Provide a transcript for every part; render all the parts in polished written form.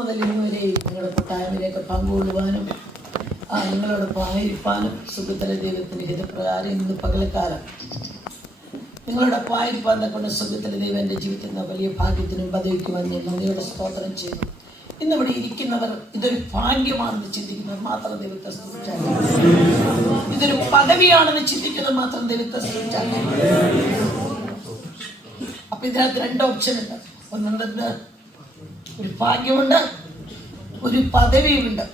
മുതൽ ഇന്നുവരെ നിങ്ങളുടെ കൂട്ടായ്മയിലേക്ക് പങ്കുകൊള്ളുവാനും നിങ്ങളോടൊപ്പം ആയിരിക്കാനും സുഖത്തല ദൈവത്തിൻ്റെ ഹിതപ്രകാരം ഇന്ന് പകൽക്കാലം നിങ്ങളോടൊപ്പം ആയിരിക്കാൻ കൊണ്ട് സുഖത്തല ദൈവം എൻ്റെ ജീവിതത്തിൽ വലിയ ഭാഗ്യത്തിനും പദവിക്കുവാൻ ഞാൻ നന്ദിയോടെ സ്തോത്രം ചെയ്തു. ഇന്നിവിടെ ഇരിക്കുന്നവർ ഇതൊരു ഭാഗ്യമാണെന്ന് ചിന്തിക്കുന്നവർ മാത്രം ദൈവത്തെ സ്തുതിച്ചാൽ, ഇതൊരു പദവിയാണെന്ന് ചിന്തിക്കുന്നത് മാത്രം ദൈവത്തെ സ്തുതിച്ചാൽ. അപ്പൊ ഇതിനകത്ത് രണ്ട് ഓപ്ഷൻ ഉണ്ട്. ഒന്നെന്തെന്ന്, ഒരു ഭാഗ്യമുണ്ട്, ഒരു പദവിയുമുണ്ട്.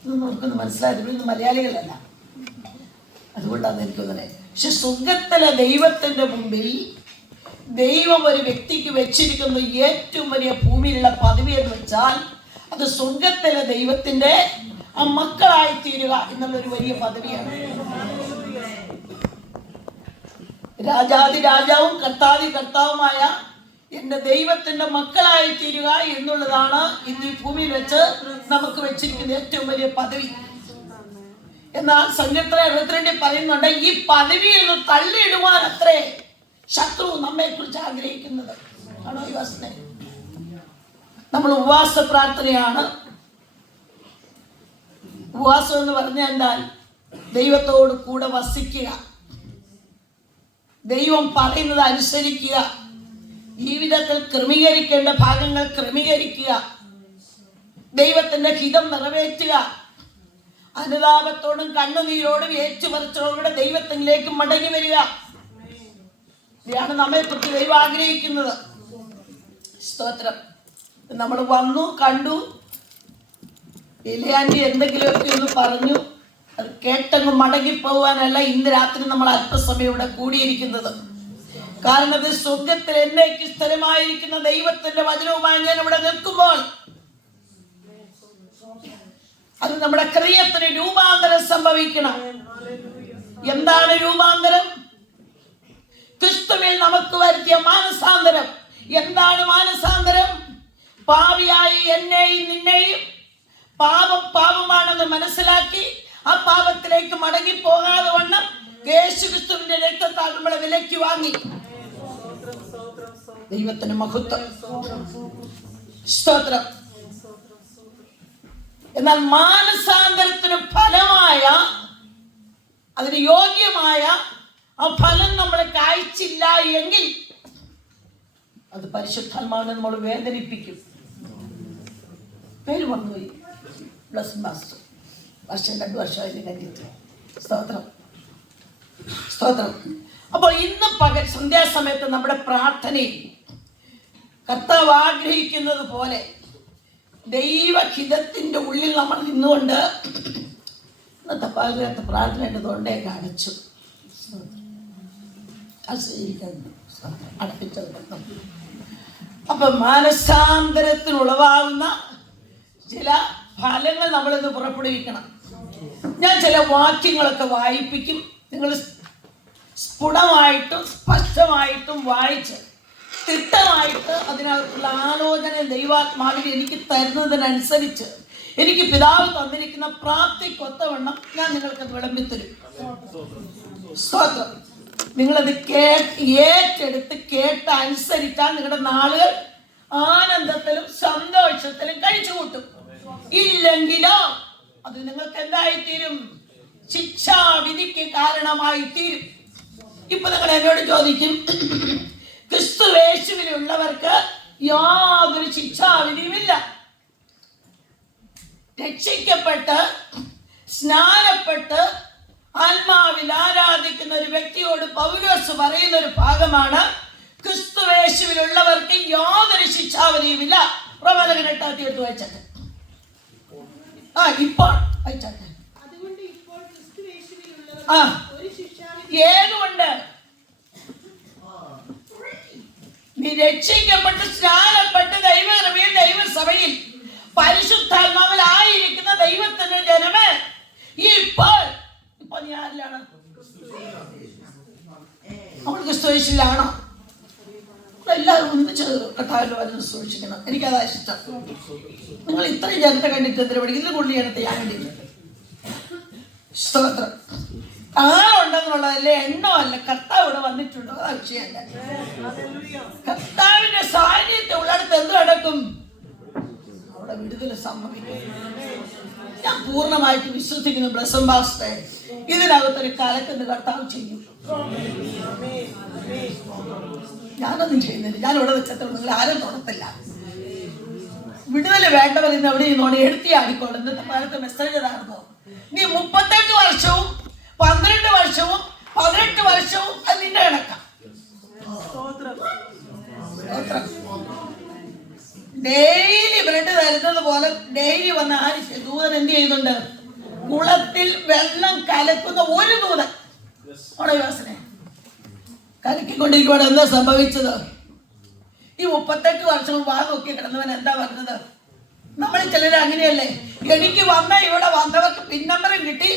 ഇത് നമുക്കൊന്ന് മനസ്സിലായത്. ഇന്ന് മലയാളികളല്ല, അതുകൊണ്ടാണ് എനിക്ക് തോന്നുന്നത്. പക്ഷെ സ്വർഗ്ഗത്തിലെ ദൈവത്തിന്റെ മുമ്പിൽ ദൈവം ഒരു വ്യക്തിക്ക് വെച്ചിരിക്കുന്ന ഏറ്റവും വലിയ ഭൂമിയിലുള്ള പദവി എന്ന് വെച്ചാൽ അത് സ്വർഗ്ഗത്തിലെ ദൈവത്തിന്റെ ആ മക്കളായി തീരുക എന്നുള്ളൊരു വലിയ പദവിയാണ്. രാജാതി രാജാവും കർത്താതി കർത്താവുമായ എൻ്റെ ദൈവത്തിന്റെ മക്കളായി തീരുക എന്നുള്ളതാണ് ഇന്ന് ഈ ഭൂമിയിൽ വെച്ച് നമുക്ക് വെച്ചിരിക്കുന്ന ഏറ്റവും വലിയ പദവി. എന്നാൽ സങ്കീർത്തനം 72 പറയുന്നുണ്ട്, ഈ പദവിയിൽ നിന്ന് തള്ളിയിടുവാൻ അത്രേ ശത്രു നമ്മെ കുറിച്ച് ആഗ്രഹിക്കുന്നത്. ആണോ ഈ വസനം? നമ്മൾ ഉപവാസ പ്രാർത്ഥനയാണ്. ഉപവാസം എന്ന് പറഞ്ഞാൽ എന്നാൽ ദൈവത്തോട് കൂടെ വസിക്കുക, ദൈവം പറയുന്നത് അനുസരിക്കുക, ജീവിതത്തിൽ ക്രമീകരിക്കേണ്ട ഭാഗങ്ങൾ ക്രമീകരിക്കുക, ദൈവത്തിന്റെ ഹിതം നിറവേറ്റുക, അനുതാപത്തോടും കണ്ണുനീരോടും ഏറ്റുപറച്ചിലോടുകൂടെ ദൈവത്തിലേക്ക് മടങ്ങി വരിക. ഇതാണ് നമ്മെ കുറിച്ച് ദൈവം ആഗ്രഹിക്കുന്നത്. സ്തോത്രം. നമ്മൾ വന്നു, കണ്ടു, എലിയാൻറ്റി എന്തെങ്കിലുമൊക്കെ ഒന്ന് പറഞ്ഞു, അത് കേട്ടങ്ങ് മടങ്ങിപ്പോവാനല്ല ഇന്ന് രാത്രി നമ്മൾ അല്പസമയം ഇവിടെ കൂടിയിരിക്കുന്നത്. കാരണം അത് സ്വർഗ്ഗത്തിൽ എന്നേക്ക് സ്ഥിരമായിരിക്കുന്ന ദൈവത്തിന്റെ വചനവുമായി ഞാൻ ഇവിടെ നിൽക്കുമ്പോൾ അത് നമ്മുടെ ഹൃദയത്തിന് രൂപാന്തരം സംഭവിക്കണം. എന്താണ് രൂപാന്തരം? ക്രിസ്തുവിൽ നമുക്ക് വരുത്തിയ മാനസാന്തരം. എന്താണ് മാനസാന്തരം? പാപിയായി എന്നെയും നിന്നെയും പാപമാണെന്ന് മനസ്സിലാക്കി ആ പാപത്തിലേക്ക് മടങ്ങിപ്പോകാതെ വണ്ണം യേശുക്രിസ്തുവിന്റെ രക്തത്താൽ നമ്മളെ വിലയ്ക്ക് വാങ്ങി. ദൈവത്തിന് മഹത്വം, സ്തോത്രം. എന്നാൽ മാനസാന്തരത്തിന് ഫലമായ, അതിന് യോഗ്യമായ ആ ഫലം നമ്മൾ കായ്ച്ചില്ല എങ്കിൽ അത് പരിശുദ്ധാത്മാവിനെ നമ്മൾ വേദനിപ്പിക്കും. പേര് വന്നുപോയി, ബ്ലസ് മാസ്റ്റർ. 2 വർഷമായി കഴിഞ്ഞിട്ട്. സ്തോത്രം, സ്തോത്രം. അപ്പോൾ ഇന്ന് പകൽ സന്ധ്യാസമയത്ത് നമ്മുടെ പ്രാർത്ഥനയിൽ കർത്താവ് ആഗ്രഹിക്കുന്നത് പോലെ ദൈവഹിതത്തിന്റെ ഉള്ളിൽ നമ്മൾ നിന്നുകൊണ്ട് ഇന്നത്തെ പകലത്തെ പ്രാർത്ഥനയുടെ തൊണ്ടയൊക്കെ അടച്ചു അടപ്പിച്ചെടുക്കണം. അപ്പൊ മാനസാന്തരത്തിനുളവാകുന്ന ചില ഫലങ്ങൾ നമ്മളിന്ന് പുറപ്പെടുവിക്കണം. ഞാൻ ചില വാക്യങ്ങളൊക്കെ വായിപ്പിക്കും. നിങ്ങൾ സ്ഫുടമായിട്ടും സ്പഷ്ടമായിട്ടും വായിച്ച് തിട്ടമായിട്ട് അതിനകത്തുള്ള ആലോചന ദൈവാത്മാവിൽ എനിക്ക് തരുന്നതിനനുസരിച്ച് എനിക്ക് പിതാവ് തന്നിരിക്കുന്ന പ്രാപ്തിക്കൊത്തവണ്ണം ഞാൻ നിങ്ങൾക്കത് വിളമ്പിത്തരും. സ്തോത്രം. നിങ്ങളത് ഏറ്റെടുത്ത് കേട്ട് അനുസരിച്ചാൽ നിങ്ങളുടെ നാളുകൾ ആനന്ദത്തിലും സന്തോഷത്തിലും കഴിച്ചു കൂട്ടും. ഇല്ലെങ്കിലോ അത് നിങ്ങൾക്ക് എന്തായിത്തീരും? ശിക്ഷാവിധിക്ക് കാരണമായി തീരും. ഇപ്പൊ നിങ്ങൾ എന്നോട് ചോദിക്കും, ക്രിസ്തുയേശുവിലുള്ളവർക്ക് യാതൊരു ശിക്ഷാവിധിയുമില്ല. രക്ഷിക്കപ്പെട്ട് സ്നാനപ്പെട്ട് ആത്മാവിൽ ആരാധിക്കുന്ന ഒരു വ്യക്തിയോട് പൗലോസ് പറയുന്ന ഒരു ഭാഗമാണ്, ക്രിസ്തുയേശുവിലുള്ളവർക്ക് യാതൊരു ശിക്ഷാവിധിയുമില്ല. റോമാലേഖനം 8:8 വായിച്ചാട്ടെ. ഇപ്പോൾ വായിച്ചാട്ടെ. ഏതുകൊണ്ട്? നീ രക്ഷിക്കപ്പെട്ട് സ്നാനപ്പെട്ട് ദൈവകൃപയിൽ ദൈവസഭയിൽ പരിശുദ്ധാത്മാവിൽ ആയിരിക്കുന്ന ദൈവത്തിന്റെ ജനമേ, ഇപ്പൊ നീ ആരിലാണ്? നമ്മൾ ക്രിസ്തുയേശുവിലാണോ? എല്ലാവരും ഒന്നിച്ച് കർത്താവിന്റെ വചനം സൂക്ഷിക്കണം. എനിക്കതാ ഇഷ്ടം. നിങ്ങൾ ഇത്രയും ജനത്തെ കണ്ടിട്ട് എന്തിനു പഠിക്കുന്ന കൂടുതൽ ജനത്തെ ഞാൻ കണ്ടിട്ടുണ്ട്. സ്തോത്രം. ആളുണ്ടെന്നുള്ളതല്ലേ, എണ്ണമല്ല. കർത്താവ് ഇവിടെ വന്നിട്ടുണ്ടോ? അതാ വിഷയമല്ല. കർത്താവിന്റെ സാന്നിധ്യം ഉള്ളിടത്ത് എന്ത് നടക്കും? അവിടെ വിടുതൽ സംഭവിക്കും. ഞാൻ പൂർണ്ണമായിട്ട് വിശ്വസിക്കുന്നു ബ്ലസം പാസ്റ്റേ, ഇതിനകത്തൊരു കലക്കെന്ന് കർത്താവ് ചെയ്യും. ഞാനൊന്നും ചെയ്യുന്നില്ല, ഞാൻ ഇവിടെ വെച്ചത്തോളം നിങ്ങൾ ആരും തൊടത്തില്ല. വിടുതൽ വേണ്ടവർ ഇന്ന് എവിടെ നിന്നോട് എടുത്തിയാടിക്കോളും. ഇന്നത്തെ കാലത്ത് മെസ്സേജ് ഇതായിരുന്നോ, നീ 35 വർഷവും 12 വർഷവും 18 വർഷവും അത് നിന്റെ കണക്കാം. ഡെയിലി ബ്രെഡ് തരുന്നത് പോലെ ഡെയിലി വന്ന ആര് ദൂതൻ എന്ത് ചെയ്യുന്നുണ്ട്? കുളത്തിൽ വെള്ളം കലക്കുന്ന ഒരു ദൂതൻ അവിടെ യോസനെ കലക്കിക്കൊണ്ടിരിക്കുവാണ്. എന്താ സംഭവിച്ചത്? ഈ 38 വർഷവും വാ നോക്കി കിടന്നവൻ എന്താ പറഞ്ഞത്? നമ്മൾ ചിലർ അങ്ങനെയല്ലേ, എനിക്ക് ഇവിടെ വന്നവർക്ക് പിൻ നമ്പറും കിട്ടി,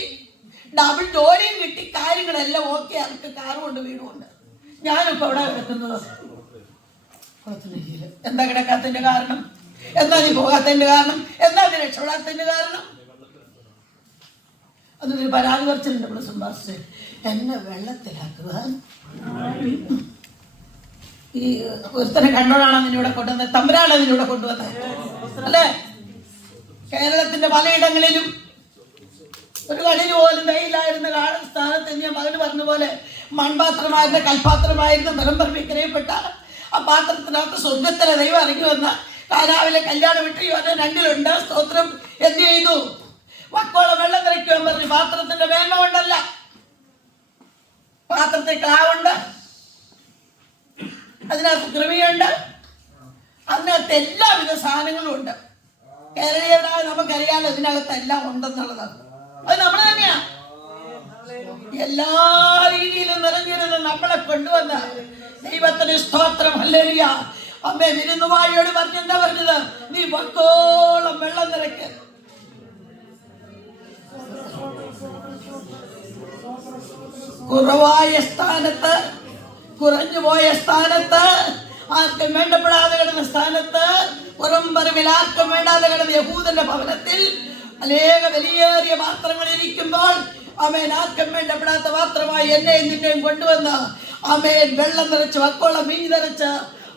ഡബിൾ ജോലിയും കിട്ടി, കാര്യങ്ങളെല്ലാം ഓക്കെ, അവർക്ക് കാറും കൊണ്ട് വീടുമുണ്ട്. ഞാനിപ്പോൾ ഇവിടെ കിടക്കുന്നത് എന്താ കിടക്കാത്തതിന്റെ കാരണം? എന്താ നീ പോകാത്തതിന്റെ കാരണം? എന്താ നീ രക്ഷപ്പെടാത്തതിന്റെ കാരണം? അതൊരു പരാതി പറിച്ചിട്ടുണ്ട് ഇവിടെ സംഭാഷിച്ച്, എന്നെ വെള്ളത്തിലാക്കുവാൻ ഈ ഒരുത്തനെ കണ്ടോടാണ് നിന്നിവിടെ കൊണ്ടുവന്നത്, തമ്പുരാണ് നിന്നിവിടെ കൊണ്ടുവന്നത് അല്ലേ? കേരളത്തിന്റെ പലയിടങ്ങളിലും ഒരു കളിയിൽ പോലും ദയിലായിരുന്ന സ്ഥാനത്ത് ഞാൻ മകന് പറഞ്ഞ പോലെ മൺപാത്രമായിരുന്ന കൽപാത്രമായിരുന്ന ബലം പറമ്പിക്കരയപ്പെട്ട ആ പാത്രത്തിനകത്ത് സ്വർഗത്തിലെ ദൈവം ഇറങ്ങി വന്ന കാനാവിലെ കല്യാണം വിട്ട് യോന 2-ലുണ്ട്. സ്തോത്രം. എന്ത് ചെയ്തു? വക്കോളം വെള്ളം നിറയ്ക്കുവാൻ പറഞ്ഞു. പാത്രത്തിന്റെ മേന്മ കൊണ്ടല്ല, പാത്രത്തിൽ ക്ലാവുണ്ട്, അതിനകത്ത് കൃമിയുണ്ട്, അതിനകത്ത് എല്ലാവിധ സാധനങ്ങളും ഉണ്ട്. കേരളീയരായ നമുക്കറിയാലോ ഇതിനകത്ത് എല്ലാം ഉണ്ടെന്നുള്ളത്. അത് നമ്മൾ തന്നെയാ. എല്ലാ രീതിയിലും നിറഞ്ഞിരുന്ന് നമ്മളെ കൊണ്ടുവന്ന ദൈവത്തിന് സ്തോത്രം. ഹല്ലേലൂയ. അമ്മേ വിരുന്നുവാഴിയോട് പറഞ്ഞെന്താ പറഞ്ഞത്? നീ വക്കോളം വെള്ളം നിറയ്ക്ക്. കുറവായ സ്ഥാനത്ത്, കുറഞ്ഞുപോയ സ്ഥാനത്ത്, ആർക്കും വേണ്ടപ്പെടാതെ കിടന്ന സ്ഥാനത്ത്, പുറംപറമ്പിൽ ആർക്കും വേണ്ടാതെ കിടന്ന യഹൂദന്റെ ഭവനത്തിൽ അനേക വലിയേറിയ പാത്രങ്ങൾ ഇരിക്കുമ്പോൾ അമേൻ ആർക്കും വേണ്ടപ്പെടാത്ത പാത്രമായി എന്നെയും നിന്നെയും കൊണ്ടുവന്ന് അമേൻ വെള്ളം നിറച്ച് വക്കോളം വീഞ്ഞ് നിറച്ച്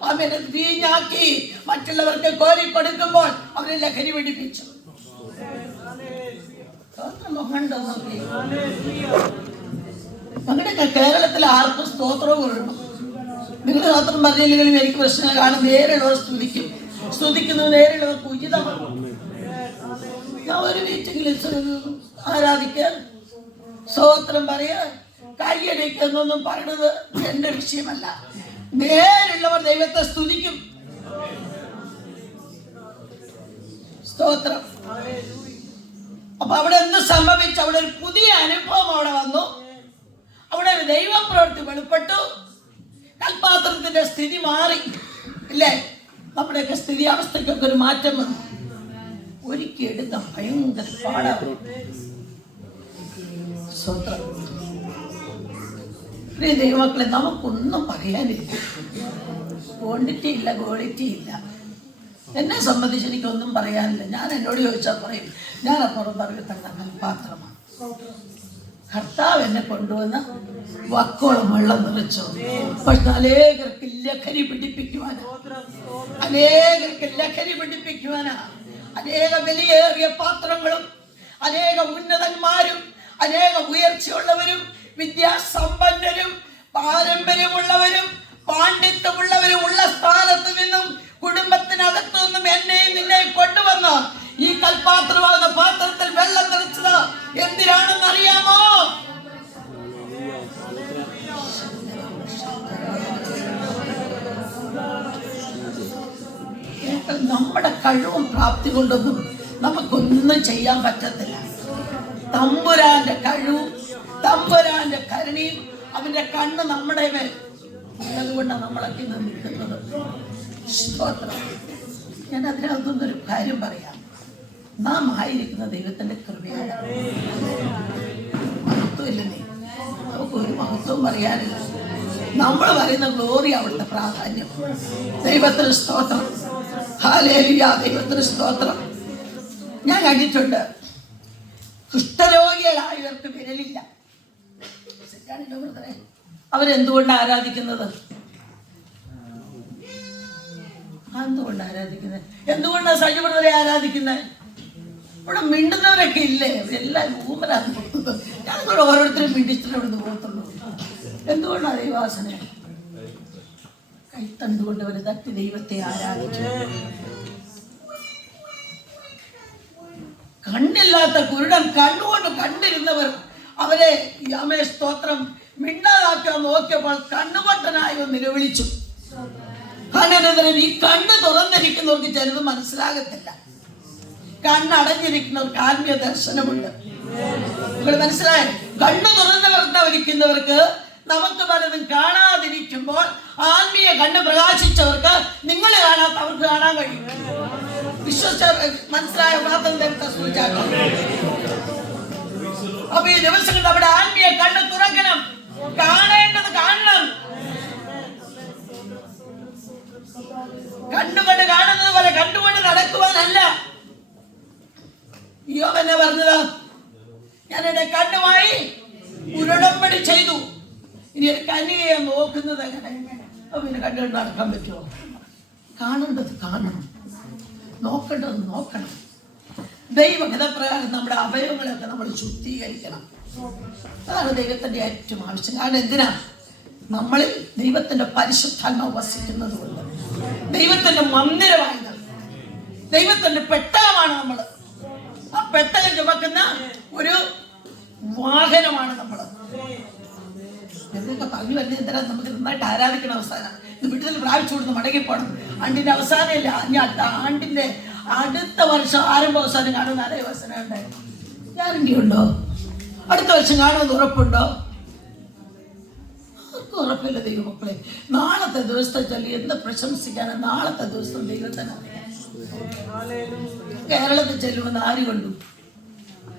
അമേൻ വീഞ്ഞാക്കി മറ്റുള്ളവർക്ക് കോരി കൊടുക്കുമ്പോൾ അവരെ ലഹരി പിടിപ്പിച്ചു. ഞങ്ങളുടെയൊക്കെ കേരളത്തിൽ ആർക്കും സ്തോത്രവും കൊള്ളണം. നിങ്ങൾ സ്തോത്രം പറഞ്ഞില്ലെങ്കിലും എനിക്ക് പ്രശ്നം കാണും. നേരിടുന്നവർ സ്തുതിക്കും, സ്തുതിക്കുന്നത് നേരിടുന്നവർക്ക് ഉചിതമാണ്. ഞാൻ ഒരു വീട്ടിൽ ആരാധിക്കാൻ സ്തോത്രം പറയാ കൈയടിക്കുന്നൊന്നും പറയുന്നത് എന്റെ വിഷയമല്ല. നേരിടുന്നവർ ദൈവത്തെ സ്തുതിക്കും. സ്തോത്രം. അപ്പൊ അവിടെ എന്ത് സംഭവിച്ചു? അവിടെ ഒരു പുതിയ അനുഭവം അവിടെ വന്നു. അവിടെ ഒരു ദൈവപ്രവൃത്തി വെളിപ്പെട്ടു. കൽപാത്രത്തിന്റെ സ്ഥിതി മാറി ഇല്ലേ? നമ്മുടെയൊക്കെ സ്ഥിതി അവസ്ഥയ്ക്കൊക്കെ ഒരു മാറ്റം വന്നു. ഒരിക്കൽ എടുക്കാൻ ഭയങ്കര പാടാണ്. ദൈവമക്കളെ, നമുക്കൊന്നും പറയാനില്ല. ക്വാണ്ടിറ്റി ഇല്ല, ക്വാളിറ്റി ഇല്ല. എന്നെ സംബന്ധിച്ച് എനിക്കൊന്നും പറയാനില്ല. ഞാൻ എന്നോട് ചോദിച്ചാൽ പറയും, ഞാൻ അപ്പുറം പറയത്തക്ക കൽപാത്രമാണ്. കർത്താവ് എന്നെ കൊണ്ടുവന്ന് വക്കോളം വെള്ളം നിറച്ചു. പക്ഷെ അനേകർക്ക് ലഹരി പിടിപ്പിക്കുവാനാ, അനേകർക്ക് ലഹരി പിടിപ്പിക്കുവാനാ. അനേക വിലയേറിയ പാത്രങ്ങളും അനേക ഉന്നതന്മാരും അനേക ഉയർച്ചയുള്ളവരും വിദ്യാസമ്പന്നരും പാരമ്പര്യമുള്ളവരും പാണ്ഡിത്യമുള്ളവരും ഉള്ള സ്ഥാനത്ത് നിന്നും കുടുംബത്തിനകത്തു നിന്നും എന്നെയും നിന്നെയും കൊണ്ടുവന്ന് ഈ കൽപാത്രമാകുന്ന പാത്രത്തിൽ വെള്ളം നിറച്ചത് എന്തിനാണെന്ന് അറിയാമോ? നമ്മുടെ കഴിവും പ്രാപ്തി കൊണ്ടൊന്നും നമുക്കൊന്നും ചെയ്യാൻ പറ്റത്തില്ല. തമ്പുരാന്റെ കഴിവും തമ്പുരാന്റെ കരുണയും അവന്റെ കണ്ണ് നമ്മുടെ മേൽ ഉള്ളതുകൊണ്ടാണ് നമ്മളൊക്കെ ഇന്ന് നിൽക്കുന്നത്. സ്തോത്രം. ഞാൻ അതിനകത്തൊന്നൊരു കാര്യം പറയാം. നാം ആയിരിക്കുന്ന ദൈവത്തിന്റെ കൃപയാണ്. മഹത്വമില്ലെന്നേ, നമുക്ക് ഒരു മഹത്വം പറയാനില്ല. നമ്മൾ പറയുന്ന ഗ്ലോറി അവിടുത്തെ പ്രാധാന്യം. ദൈവത്തിന് സ്തോത്രം. ഹല്ലേലൂയ. ദൈവത്തിന് സ്തോത്രം. ഞാൻ കണ്ടിട്ടുണ്ട് കുഷ്ഠരോഗികളായവർക്ക് വിരലില്ല. അവരെന്തുകൊണ്ട് ആരാധിക്കുന്നത്? എന്തുകൊണ്ട് ആരാധിക്കുന്നത്? എന്തുകൊണ്ടാണ് സജി ബ്രദറെ ആരാധിക്കുന്നത്? ഇവിടെ മിണ്ടുന്നവരൊക്കെ ഇല്ലേ? എല്ലാം ഊമരാണ്. ഞാനിവിടെ ഓരോരുത്തരും മിണ്ടിച്ചിട്ട് ഇവിടെ പോകത്തുള്ളൂ. എന്തുകൊണ്ടാണ് ദൈവാസന? കൈത്തണ്ടുകൊണ്ട് അവർ തട്ടി ദൈവത്തെ ആരാധിച്ചു. കണ്ണില്ലാത്ത കുരുടൻ കണ്ണുകൊണ്ട് കണ്ടിരുന്നവർ അവരെ യാമേ സ്തോത്രം മിണ്ടാതാക്കാൻ നോക്കിയപ്പോൾ കണ്ണുപൊട്ടനായി ഒന്ന് നിലവിളിച്ചു. അനന്തരം ഈ കണ്ണ് തുറന്നിരിക്കുന്നവർക്ക് ചിലത് മനസ്സിലാകത്തില്ല. കണ്ണടഞ്ഞിരിക്കുന്നവർക്ക് ആത്മീയ ദർശനമുണ്ട്. നിങ്ങൾ മനസ്സിലായോ? കണ്ണ് തുറന്നവർക്ക് നമുക്ക് പലതും കാണാതിരിക്കുമ്പോൾ ആത്മീയ കണ്ണ് പ്രകാശിച്ചവർക്ക് നിങ്ങൾ കാണാത്ത അവർക്ക് കാണാൻ കഴിയും. വിശ്വസിച്ച മനസ്സിലായ പ്രാർത്ഥന ദൈവത്തെ സൂചിച്ചാണ്. അപ്പൊ ഈ ദിവസങ്ങൾ നമ്മുടെ ആത്മീയ കണ്ണ് തുറക്കണം. കാണേണ്ടത് കാണണം. കണ്ടുകൊണ്ട് കാണുന്നത് പോലെ കണ്ടുകൊണ്ട് നടക്കുവാനല്ല. യോബ് എന്നെ പറഞ്ഞത്, ഞാൻ എന്റെ കണ്ണുമായി ഉടമ്പടി ചെയ്തു. ഇനി ഒരു കന്യകയെ നോക്കുന്നത് എങ്ങനെ? അപ്പൊ പിന്നെ കണ്ടുകൊണ്ട് നടക്കാൻ പറ്റുമോ? കാണേണ്ടത് കാണണം, നോക്കേണ്ടത് നോക്കണം. ദൈവഹിതപ്രകാരം നമ്മുടെ അവയവങ്ങളൊക്കെ നമ്മൾ ശുദ്ധീകരിക്കണം. അതാണ് ദൈവത്തിന്റെ ഏറ്റവും ആവശ്യം. കാരണം എന്തിനാ? നമ്മളിൽ ദൈവത്തിന്റെ പരിശുദ്ധാത്മാവ് വസിക്കുന്നത് കൊണ്ട്. ദൈവത്തിന്റെ മന്ദിരമായത്, ദൈവത്തിന്റെ പെട്ടകമാണ് നമ്മൾ. ആ പെട്ടകം ചുമക്കുന്ന ഒരു വാഹനമാണ് നമ്മൾ. എന്തൊക്കെ പറഞ്ഞു വരുന്നത് എന്തിനാ? നമുക്ക് നന്നായിട്ട് ആരാധിക്കുന്ന അവസാനം ഇത് വീട്ടിൽ പ്രാപിച്ചു കൊടുത്ത് മടങ്ങിപ്പോണം. ആണ്ടിന്റെ അവസാനമില്ല, ആണ്ടിന്റെ അടുത്ത വർഷം ആരംഭ അവസാനം കാണുന്ന അതേ അവസാനം ഉണ്ടായിരുന്നു. ഗ്യാരണ്ടി ഉണ്ടോ? അടുത്ത വർഷം കാണുമെന്ന് ഉറപ്പുണ്ടോ? ആർക്കും ഉറപ്പില്ല. ദൈവമക്കളെ, നാളത്തെ ദിവസത്തെ ചൊല്ലി എന്ത് പ്രശംസിക്കാനും നാളത്തെ ദിവസം ദൈവത്തിന് അറിയാം. കേരളത്തിൽ ചെല്ലുമെന്ന് ആര് കണ്ടു?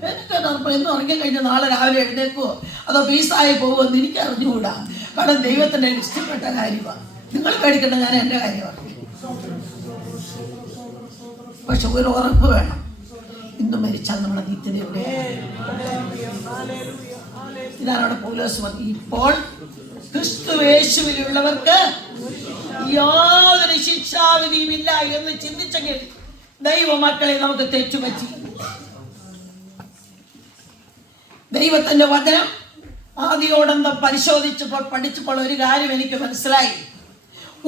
എനിക്കറിയാം. എന്ന് ഉറങ്ങിക്കഴിഞ്ഞാൽ നാളെ രാവിലെ എഴുന്നേക്കുവോ അതോ പീസായി പോകുമെന്ന് എനിക്ക് അറിഞ്ഞുകൂടാ. കാരണം ദൈവത്തിന്റെ ഇഷ്ടപ്പെട്ട കാര്യമാണ്. നിങ്ങൾ പേടിക്കേണ്ട, ഞാൻ എൻ്റെ കാര്യമാണ്. പക്ഷെ ഒരു ഉറപ്പ് വേണം, ഇന്ന് മരിച്ചാൽ നമ്മുടെ നിത്യത എവിടെ? ഇതാണ് അവിടെ പൗലോസ് പറഞ്ഞു. ഇപ്പോൾ ക്രിസ്തുയേശുവിലുള്ളവർക്ക് യാതൊരു ശിക്ഷാവിധിയും ഇല്ല എന്ന് ചിന്തിച്ചെങ്കിൽ ദൈവമക്കളെ നമുക്ക് തെറ്റുപറ്റി. ദൈവത്തിന്റെ വചനം ആദിയോടന്തം പരിശോധിച്ചപ്പോൾ പഠിച്ചപ്പോൾ ഒരു കാര്യം എനിക്ക് മനസ്സിലായി.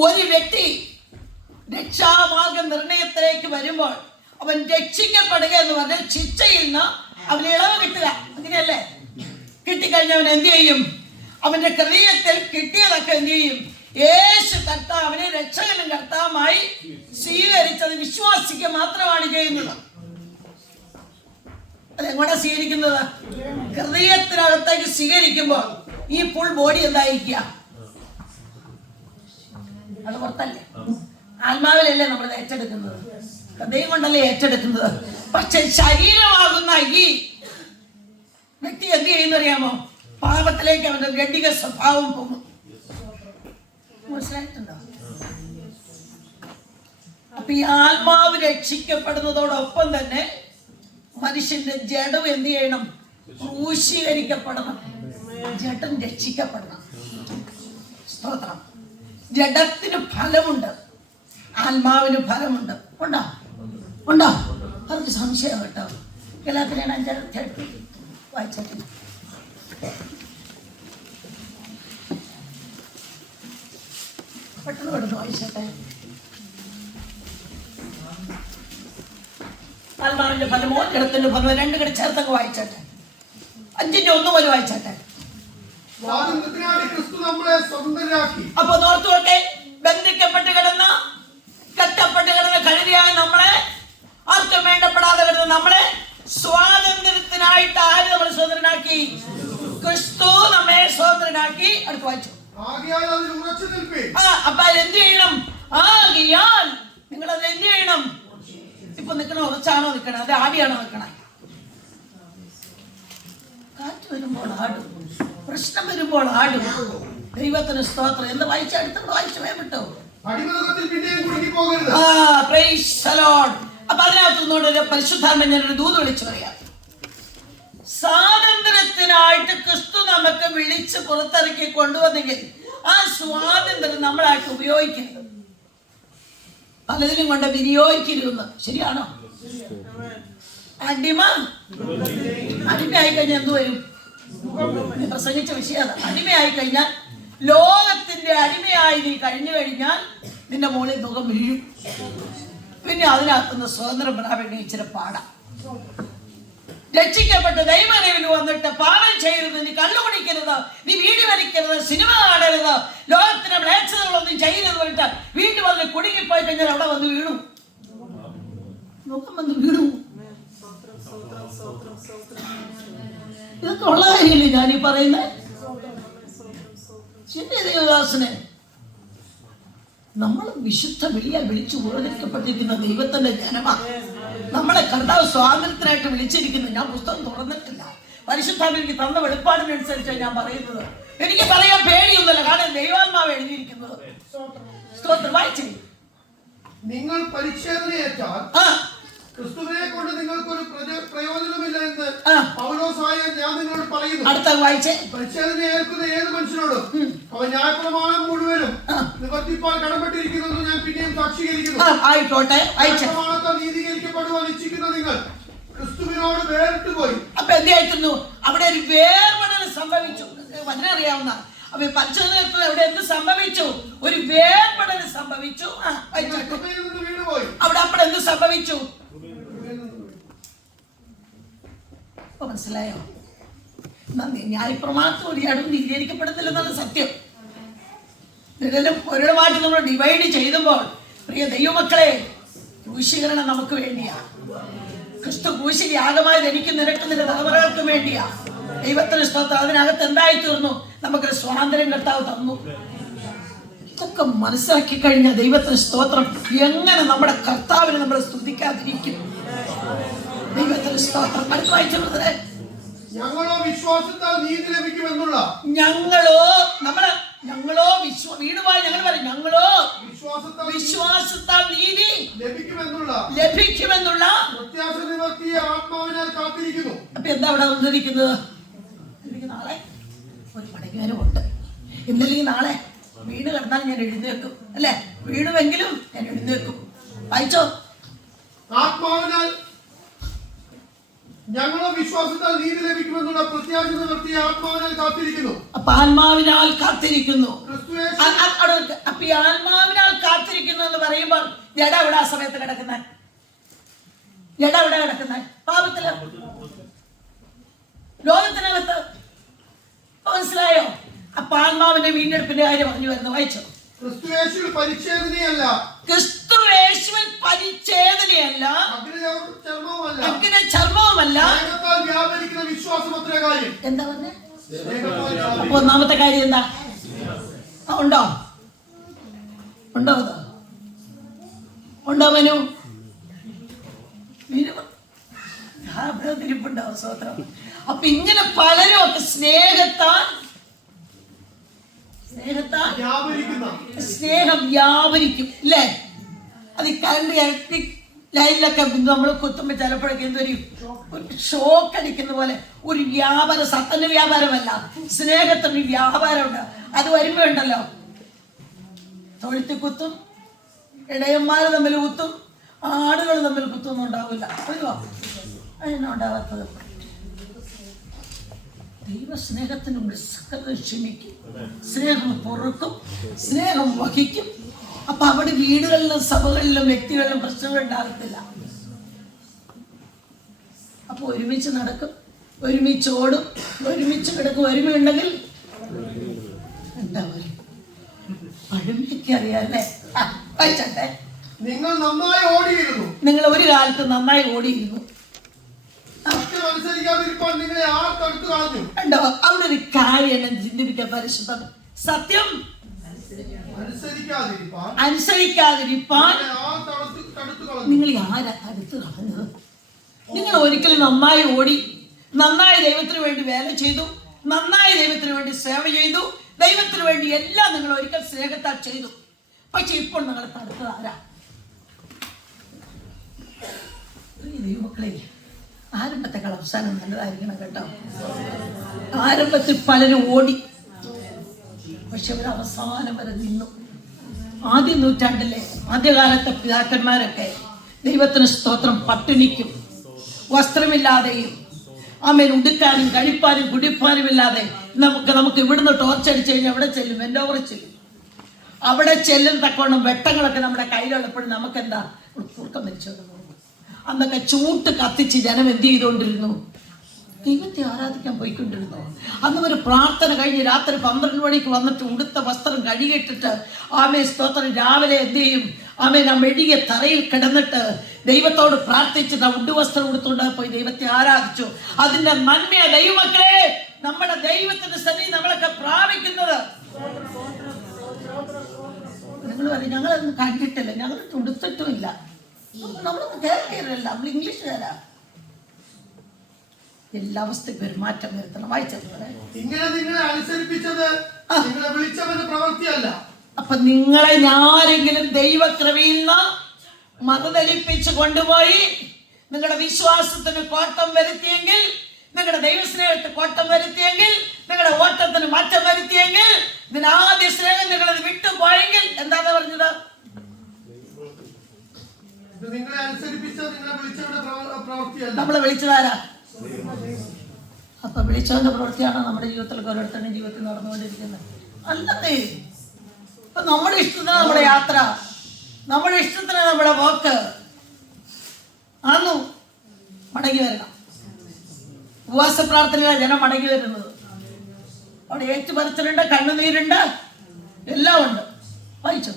ഒരു വ്യക്തി രക്ഷാമാർഗ നിർണയത്തിലേക്ക് വരുമ്പോൾ അവൻ രക്ഷിക്കപ്പെടുക എന്ന് പറഞ്ഞാൽ ശിക്ഷയിൽ നിന്ന് അവന് ഇളവ് കിട്ടുക. അങ്ങനെയല്ലേ? കിട്ടിക്കഴിഞ്ഞവൻ എന്ത് ചെയ്യും? അവന്റെ ഹൃദയത്തിൽ കിട്ടിയതൊക്കെ എന്ത് ചെയ്യും? യേശു കർത്താവിനെ രക്ഷകനും കർത്താവുമായി സ്വീകരിച്ചത് വിശ്വാസിക്ക് മാത്രമാണ് ചെയ്യുന്നത്. അതെങ്ങോട്ടാ സ്വീകരിക്കുന്നത്? ഹൃദയത്തിനകത്തേക്ക് സ്വീകരിക്കുമ്പോൾ ഈ ഫുൾ ബോഡി എന്തായിരിക്കുക? അത് പുറത്തല്ലേ, ആത്മാവിലല്ലേ നമ്മൾ ഏറ്റെടുക്കുന്നത്, ഹൃദയം കൊണ്ടല്ലേ ഏറ്റെടുക്കുന്നത്. പക്ഷെ ശരീരമാകുന്ന ഈ വ്യക്തി എന്ത് ചെയ്യുന്നറിയാമോ? പാപത്തിലേക്ക് അവന്റെ ഗണ്ഡിക സ്വഭാവം പോകും. മനസ്സിലായിട്ടുണ്ടോ? അപ്പൊ ഈ ആത്മാവ് രക്ഷിക്കപ്പെടുന്നതോടൊപ്പം തന്നെ മനുഷ്യന്റെ ജഡം എന്ത് ചെയ്യണം? ക്രൂശീകരിക്കപ്പെടണം. ജഡം രക്ഷിക്കപ്പെടണം. സ്തോത്രം. ജഡത്തിന് ഫലമുണ്ട്, ആത്മാവിന് ഫലമുണ്ട്. ഉണ്ടോ? ഉണ്ടോ? അവർക്ക് സംശയം കേട്ടോ. എല്ലാത്തിനാണ് 5 വായിച്ചിട്ട് പെട്ടെന്ന് പെട്ടെന്ന് വായിച്ചോട്ടെ. ആത്മാവിന്റെ ഫലമോ ജഡത്തിന്റെ ഫലമോ 2 കൂടെ ചേർത്തങ്ങ് വായിച്ചോട്ടെ. 5ന്റെ 1 പോലെ വായിച്ചോട്ടെ. അപ്പൊ നോർത്തുവട്ടെ, ബന്ധിക്കപ്പെട്ട് കിടന്ന കെട്ടപ്പെട്ട് കിടന്ന കഴുതിയായ നമ്മളെ, ആർക്കും വേണ്ടപ്പെടാതെ കിടന്ന നമ്മളെ സ്വാതന്ത്ര്യത്തിനായിട്ട് ആര് നമ്മളെ സ്വതന്ത്രനാക്കി? ക്രിസ്തു നമ്മെ സ്വതന്ത്രനാക്കി. അടുത്ത് വായിച്ചു. അപ്പൊ എന്ത് ചെയ്യണം? ആകിയാൽ നിങ്ങളത് എന്ത് ചെയ്യണം? ഇപ്പൊ നിൽക്കണ ഉറച്ചാണോ നിൽക്കണേ? അത് ആടിയാണോ നിൽക്കണേ? കാറ്റ് വരുമ്പോൾ ആടും, പ്രശ്നം വരുമ്പോൾ ആടും. ദൈവത്തിന് സ്തോത്രം. എന്ത് വായിച്ച അടുത്തത് വായിച്ചു വേമിട്ടോ. അപ്പൊ അതിനകത്തുനിന്നോട് പരിശുദ്ധാത്മ ഞാനൊരു ദൂത് വിളിച്ചു പറയാം. സ്വാതന്ത്ര്യത്തിനായിട്ട് ക്രിസ്തു നമുക്ക് വിളിച്ച് പുറത്തിറക്കി കൊണ്ടുവന്നെങ്കിൽ ആ സ്വാതന്ത്ര്യം നമ്മളായിട്ട് ഉപയോഗിക്കരുത്. പലതിനും കൊണ്ട് വിനിയോഗിക്കരുതെന്ന്. ശരിയാണോ? അടിമയായി കഴിഞ്ഞാൽ എന്ത് വരും? പ്രസംഗിച്ച വിഷയം. അടിമയായി കഴിഞ്ഞാൽ, ലോകത്തിന്റെ അടിമയായി നീ കഴിഞ്ഞു കഴിഞ്ഞാൽ നിന്റെ മുകളിൽ മുഖം വീഴും. പിന്നെ അതിനകത്തുനിന്ന് സ്വതന്ത്രം പ്രാപിക്കാൻ ഇച്ചിരി പാടാം. രക്ഷിക്കപ്പെട്ട് ദൈവനിൽ വന്നിട്ട് പാപം ചെയ്യരുത്, നീ കള്ളു കുടിക്കരുത്, നീ വീടി വലിക്കരുത്, സിനിമ കാണരുത്, ലോകത്തിന്റെ മ്ലേച്ഛതകളൊന്നും ചെയ്യരുത് പറഞ്ഞിട്ട് വീട്ടിൽ വന്ന് കുടുങ്ങിപ്പോയി കഴിഞ്ഞാൽ അവിടെ വന്ന് വീണു, മുഖം വന്ന് വീണു. ഇതൊക്കെ ഉള്ള കാര്യമില്ലേ ഞാനീ പറയുന്നത്? ദേവദാസനെ നമ്മൾ വിശുദ്ധ വിളിയാൽ വിളിച്ചു ഉപകരിക്കപ്പെട്ടിരിക്കുന്ന ദൈവത്തിന്റെ ജനമാണ്. നമ്മളെ കർത്താവ് സ്വാതന്ത്ര്യത്തിനായിട്ട് വിളിച്ചിരിക്കുന്നു. ഞാൻ പുസ്തകം തുറന്നിട്ടില്ല. പരിശുദ്ധാത്മാവ് എനിക്ക് തന്ന വെളിപ്പാടിനനുസരിച്ചാണ് ഞാൻ പറയുന്നത്. എനിക്ക് പറയാൻ പേടിയൊന്നുമില്ല, കാരണം ദൈവാത്മാവ് എഴുതിയിരിക്കുന്നത്. സ്തോത്രം. വായിച്ചേ. നിങ്ങൾ പരിച്ഛേദനയേറ്റാൽ ക്രിസ്തുവിനെ കൊണ്ട് നിങ്ങൾക്കൊരു പ്രയോജനമില്ല എന്ന് പൗലോസായ ഞാൻ നിങ്ങളോട് പറയുന്നു. അടുത്ത വായിച്ചേ. പരിച്ഛേദന ഏൽക്കുന്ന ഏത് മനുഷ്യനോടും അവൻ ന്യായപ്രമാണം മുഴുവനും നിവർത്തിപ്പാൻ കടപ്പെട്ടിരിക്കുന്നു ഞാൻ പിന്നെയും സാക്ഷീകരിക്കുന്നു. ആയിക്കോട്ടെ. പ്രമാണത്താൽ നീതീകരിക്കപ്പെടുവാൻ ഇച്ഛിക്കുന്ന നിങ്ങൾ ക്രിസ്തുവിനോട് വേറിട്ട് പോയി. അപ്പൊ എന്തായിരുന്നു? അവിടെ ഒരു വേർപെടൽ സംഭവിച്ചു. വചനം അറിയാവുന്ന അപ്പൊ പരിശോധന അവിടെ എന്ത് സംഭവിച്ചു? ഒരു വേർപെടൽ സംഭവിച്ചു. അവിടെ അപ്പോൾ എന്ത് സംഭവിച്ചു? മനസ്സിലായോ? ന്യായപ്രമാണത്തോടെ അടുത്ത് നീതീകരിക്കപ്പെടുന്നില്ലെന്നാണ് സത്യം. ഒരിടമായിട്ട് നമ്മൾ ഡിവൈഡ് ചെയ്തുമ്പോൾ, പ്രിയ ദൈവമക്കളെ, ക്രൂശീകരണം നമുക്ക് വേണ്ടിയാ. ക്രിസ്തു ക്രൂശിൽ യാഗമായി ധരിക്കും നിരക്കുന്നതിന്റെ തലമുറകൾക്ക് വേണ്ടിയാ. ദൈവത്തിന് സ്തോത്രം. അതിനകത്ത് എന്തായി തീർന്നു? നമുക്കൊരു സ്വാതന്ത്ര്യം കർത്താവ് തന്നു. ഇതൊക്കെ മനസ്സിലാക്കി കഴിഞ്ഞാൽ ദൈവത്തിന് സ്തോത്രം, എങ്ങനെ നമ്മുടെ കർത്താവിനെ നമ്മൾ സ്തുതിക്കാതിരിക്കും? ദൈവത്തിന് സ്തോത്രം. അടുത്ത വായിച്ചേ. ഞങ്ങളോ വിശ്വാസത്താൽ നീതി ലഭിക്കുമെന്നുള്ള വീടുമായി ഞങ്ങൾ പറയും, ഞങ്ങളോ വിശ്വാസത്താൽ നീതി ലഭിക്കുമെന്നുള്ള പ്രത്യാശ നിവർത്തിയ ആത്മാവിനാൽ കാത്തിരിക്കുന്നു. അപ്പൊ എന്താ അവിടെ വന്നിരിക്കുന്നത്? നാളെ ഒരു പടങ്ങാനുമുണ്ട്. ഇന്നല്ലെങ്കിൽ നാളെ വീണ് കിടന്നാൽ ഞാൻ എഴുന്നേക്കും, അല്ലെ? വീണുവെങ്കിലും ഞാൻ എഴുന്നേക്കും. വായിച്ചോ. ആത്മാവിനാൽ ഞങ്ങളോ വിശ്വാസത്താൽ നീതി ലഭിക്കുമെന്നുള്ള പ്രത്യാശ നിവർത്തിയ ആത്മാവിനാൽ കാത്തിരിക്കുന്നു. അപ്പൊ ആത്മാവിനാൽ കാത്തിരിക്കുന്നു. അപ്പൊ ഈ ആത്മാവിനാൽ കാത്തിരിക്കുന്നു എന്ന് പറയുമ്പോൾ ജഡ എവിടെ ആ സമയത്ത് കിടക്കുന്നത്? ജഡ എവിടെ കിടക്കുന്നത്? പാപത്തില്, ലോകത്തിനകത്ത്. മനസ്സിലായോ? അപ്പൊ ആത്മാവിന്റെ വീണ്ടെടുപ്പിന്റെ കാര്യം പറഞ്ഞു വരുന്നു. വായിച്ചോ. ക്രിസ്തുയേശുവിൽ പരിച്ഛേദനയല്ല, ക്രിസ്തുയേശുവിൽ പരിച്ഛേദനയല്ല, ചർമ്മവുമല്ല, വ്യാപരിക്കുന്ന വിശ്വാസമത്ര കാര്യം. എന്താ പറഞ്ഞേ? അപ്പൊ ഒന്നാമത്തെ കാര്യം എന്താ? ഉണ്ടോ? ഉണ്ടോ? ഉണ്ടോ മനു? തിരിപ്പുണ്ടാവും. സ്വത്രം. അപ്പൊ ഇങ്ങനെ പലരും ഒക്കെ സ്നേഹം വ്യാപരിക്കും, അല്ലേ? അത് കറണ്ട് ഇലക്ട്രിക് ലൈനിലൊക്കെ നമ്മൾ കുത്തുമ്പോൾ ചിലപ്പോഴൊക്കെ എന്തൊരു ഷോക്ക് അടിക്കുന്ന പോലെ ഒരു വ്യാപാരം. സത്തന്റെ വ്യാപാരമല്ല, സ്നേഹത്തിന് വ്യാപാരമുണ്ട്. അത് വരുമ്പോ ഉണ്ടല്ലോ, തൊഴുത്തി കുത്തും, ഇടയന്മാര് തമ്മിൽ കുത്തും, ആടുകൾ തമ്മിൽ കുത്തൊന്നും ഉണ്ടാവില്ല. അറിയോ? അതിനാ ഉണ്ടാവാത്തത്. ദൈവസ്നേഹത്തിന് സകലം ക്ഷമിക്കും, സ്നേഹം പൊറുക്കും, സ്നേഹം വഹിക്കും. അപ്പൊ അവിടെ വീടുകളിലും സഭകളിലും വ്യക്തികളിലും പ്രശ്നങ്ങൾ ഉണ്ടാകത്തില്ല. അപ്പൊ ഒരുമിച്ച് നടക്കും, ഒരുമിച്ച് ഓടും, ഒരുമിച്ച് കിടക്കും. ഒരുമയുണ്ടെങ്കിൽ എന്താ പറയും? പഴമയൊക്കെ അറിയാല്ലേ? വായിച്ചേ. നിങ്ങൾ നന്നായി ഓടിയിരുന്നു. നിങ്ങൾ ഒരു കാലത്ത് നന്നായി ഓടിയിരുന്നു. ഉണ്ടോ? അവിടെ ഒരു കാര്യം എന്നെ ചിന്തിപ്പിക്കാൻ പരിശുദ്ധം. സത്യം അനുസരിക്കാതിരിപ്പാൻ നിങ്ങൾ ആരാ തടുത്തു കളഞ്ഞത്? നിങ്ങൾ ഒരിക്കലും നന്നായി ഓടി, നന്നായി ദൈവത്തിന് വേണ്ടി വേല ചെയ്തു, നന്നായി ദൈവത്തിന് വേണ്ടി സേവ ചെയ്തു, ദൈവത്തിന് വേണ്ടി എല്ലാം നിങ്ങൾ ഒരിക്കൽ സ്നേഹത്താൽ ചെയ്തു. പക്ഷെ ഇപ്പോൾ നിങ്ങൾ തടുത്തത് ആരാ? ദൈവമക്കളെ, ആരംഭത്തെക്കാൾ അവസാനം നല്ലതായിരിക്കണം കേട്ടോ. ആരംഭത്തിൽ പലരും ഓടി, പക്ഷെ അവർ അവസാനം വരെ നിന്നു. ആദ്യ നൂറ്റാണ്ടിലെ ആദ്യകാലത്തെ പിതാക്കന്മാരൊക്കെ ദൈവത്തിന് സ്തോത്രം പട്ടിണിക്കും വസ്ത്രമില്ലാതെയും ആമേൻ ഉടുക്കാനും കഴിപ്പാനും കുടിപ്പാനും ഇല്ലാതെ നമുക്ക് ഇവിടുന്ന് ടോർച്ചടിച്ച് കഴിഞ്ഞാൽ എവിടെ ചെല്ലും? വെല്ലോവർ ചെല്ലും. അവിടെ ചെല്ലും തക്കോണം വെട്ടങ്ങളൊക്കെ നമ്മുടെ കയ്യിലുള്ളപ്പോഴും നമുക്കെന്താ കുറുക്കം മരിച്ചോണ്ട് പോകും. അന്നൊക്കെ ചൂട്ട് കത്തിച്ച് ജനം എന്ത് ചെയ്തുകൊണ്ടിരുന്നു? ദൈവത്തെ ആരാധിക്കാൻ പോയിക്കൊണ്ടിരുന്നു. അന്ന് ഒരു പ്രാർത്ഥന കഴിഞ്ഞ് രാത്രി 12 മണിക്ക് വന്നിട്ട് ഉടുത്ത വസ്ത്രം കഴുകിയിട്ടിട്ട് ആമേ സ്തോത്രം രാവിലെ എന്ത് ചെയ്യും? ആമേൻ ആ മെഴുകിയ തറയിൽ കിടന്നിട്ട് ദൈവത്തോട് പ്രാർത്ഥിച്ചിട്ട് ആ ഉടുവസ്ത്രം ഉടുത്തുകൊണ്ട് പോയി ദൈവത്തെ ആരാധിച്ചു. അതിന്റെ നന്മയ ദൈവമക്കളെ നമ്മുടെ ദൈവത്തിന്റെ സന്നിധി നമ്മളൊക്കെ പ്രാപിക്കുന്നത്. നിങ്ങൾ പറയും ഞങ്ങളൊന്നും കണ്ടിട്ടില്ല, ഞങ്ങൾ ഉടുത്തിട്ടുമില്ല, നമ്മളൊന്നും കേൾക്കില്ല, നമ്മൾ ഇംഗ്ലീഷുകാരാ. എല്ലാ അവസ്ഥയ്ക്കും ഒരു മാറ്റം വരുത്തണം. വായിച്ചത് ഇങ്ങനെ നിങ്ങളെ അനുസരിപ്പിച്ചത് നിങ്ങളെ വിളിച്ചവന്റെ പ്രവൃത്തിയല്ല. അപ്പൊ നിങ്ങളെ ആരെങ്കിലും ദൈവകൃപയിൽ നിന്ന് മതധരിപ്പിച്ച് കൊണ്ടുപോയി നിങ്ങളുടെ വിശ്വാസത്തിന് കോട്ടം വരുത്തിയെങ്കിൽ, നിങ്ങളുടെ ദൈവസ്നേഹത്തിന് കോട്ടം വരുത്തിയെങ്കിൽ, നിങ്ങളുടെ ഓട്ടത്തിന് മാറ്റം വരുത്തിയെങ്കിൽ, ഇതിന് ആദ്യ സ്നേഹം നിങ്ങളത് വിട്ടുപോയെങ്കിൽ എന്താണ് പറഞ്ഞത്? നിങ്ങളെ അനുസരിപ്പിച്ചത് നിങ്ങളെ വിളിച്ചവന്റെ പ്രവൃത്തിയല്ല. നമ്മളെ വിളിച്ചതാരാ? അപ്പൊ വിളിച്ചവന്റെ പ്രവൃത്തിയാണോ നമ്മുടെ ജീവിതത്തിൽ ഓരോരുത്തരുടെ ജീവിതത്തിൽ നടന്നുകൊണ്ടിരിക്കുന്നത്? അല്ലതേ. ഇപ്പൊ നമ്മുടെ ഇഷ്ടത്തിന് നമ്മുടെ യാത്ര, നമ്മുടെ ഇഷ്ടത്തിന് നമ്മുടെ വാക്ക് ആന്നു മടങ്ങി വരണം. ഉപവാസ പ്രാർത്ഥനയിലാണ് ജനം മടങ്ങി വരുന്നത്. അവിടെ ഏറ്റുപറച്ചിലുണ്ട്, കണ്ണുനീരുണ്ട്, എല്ലാം ഉണ്ട്. വായിച്ചു.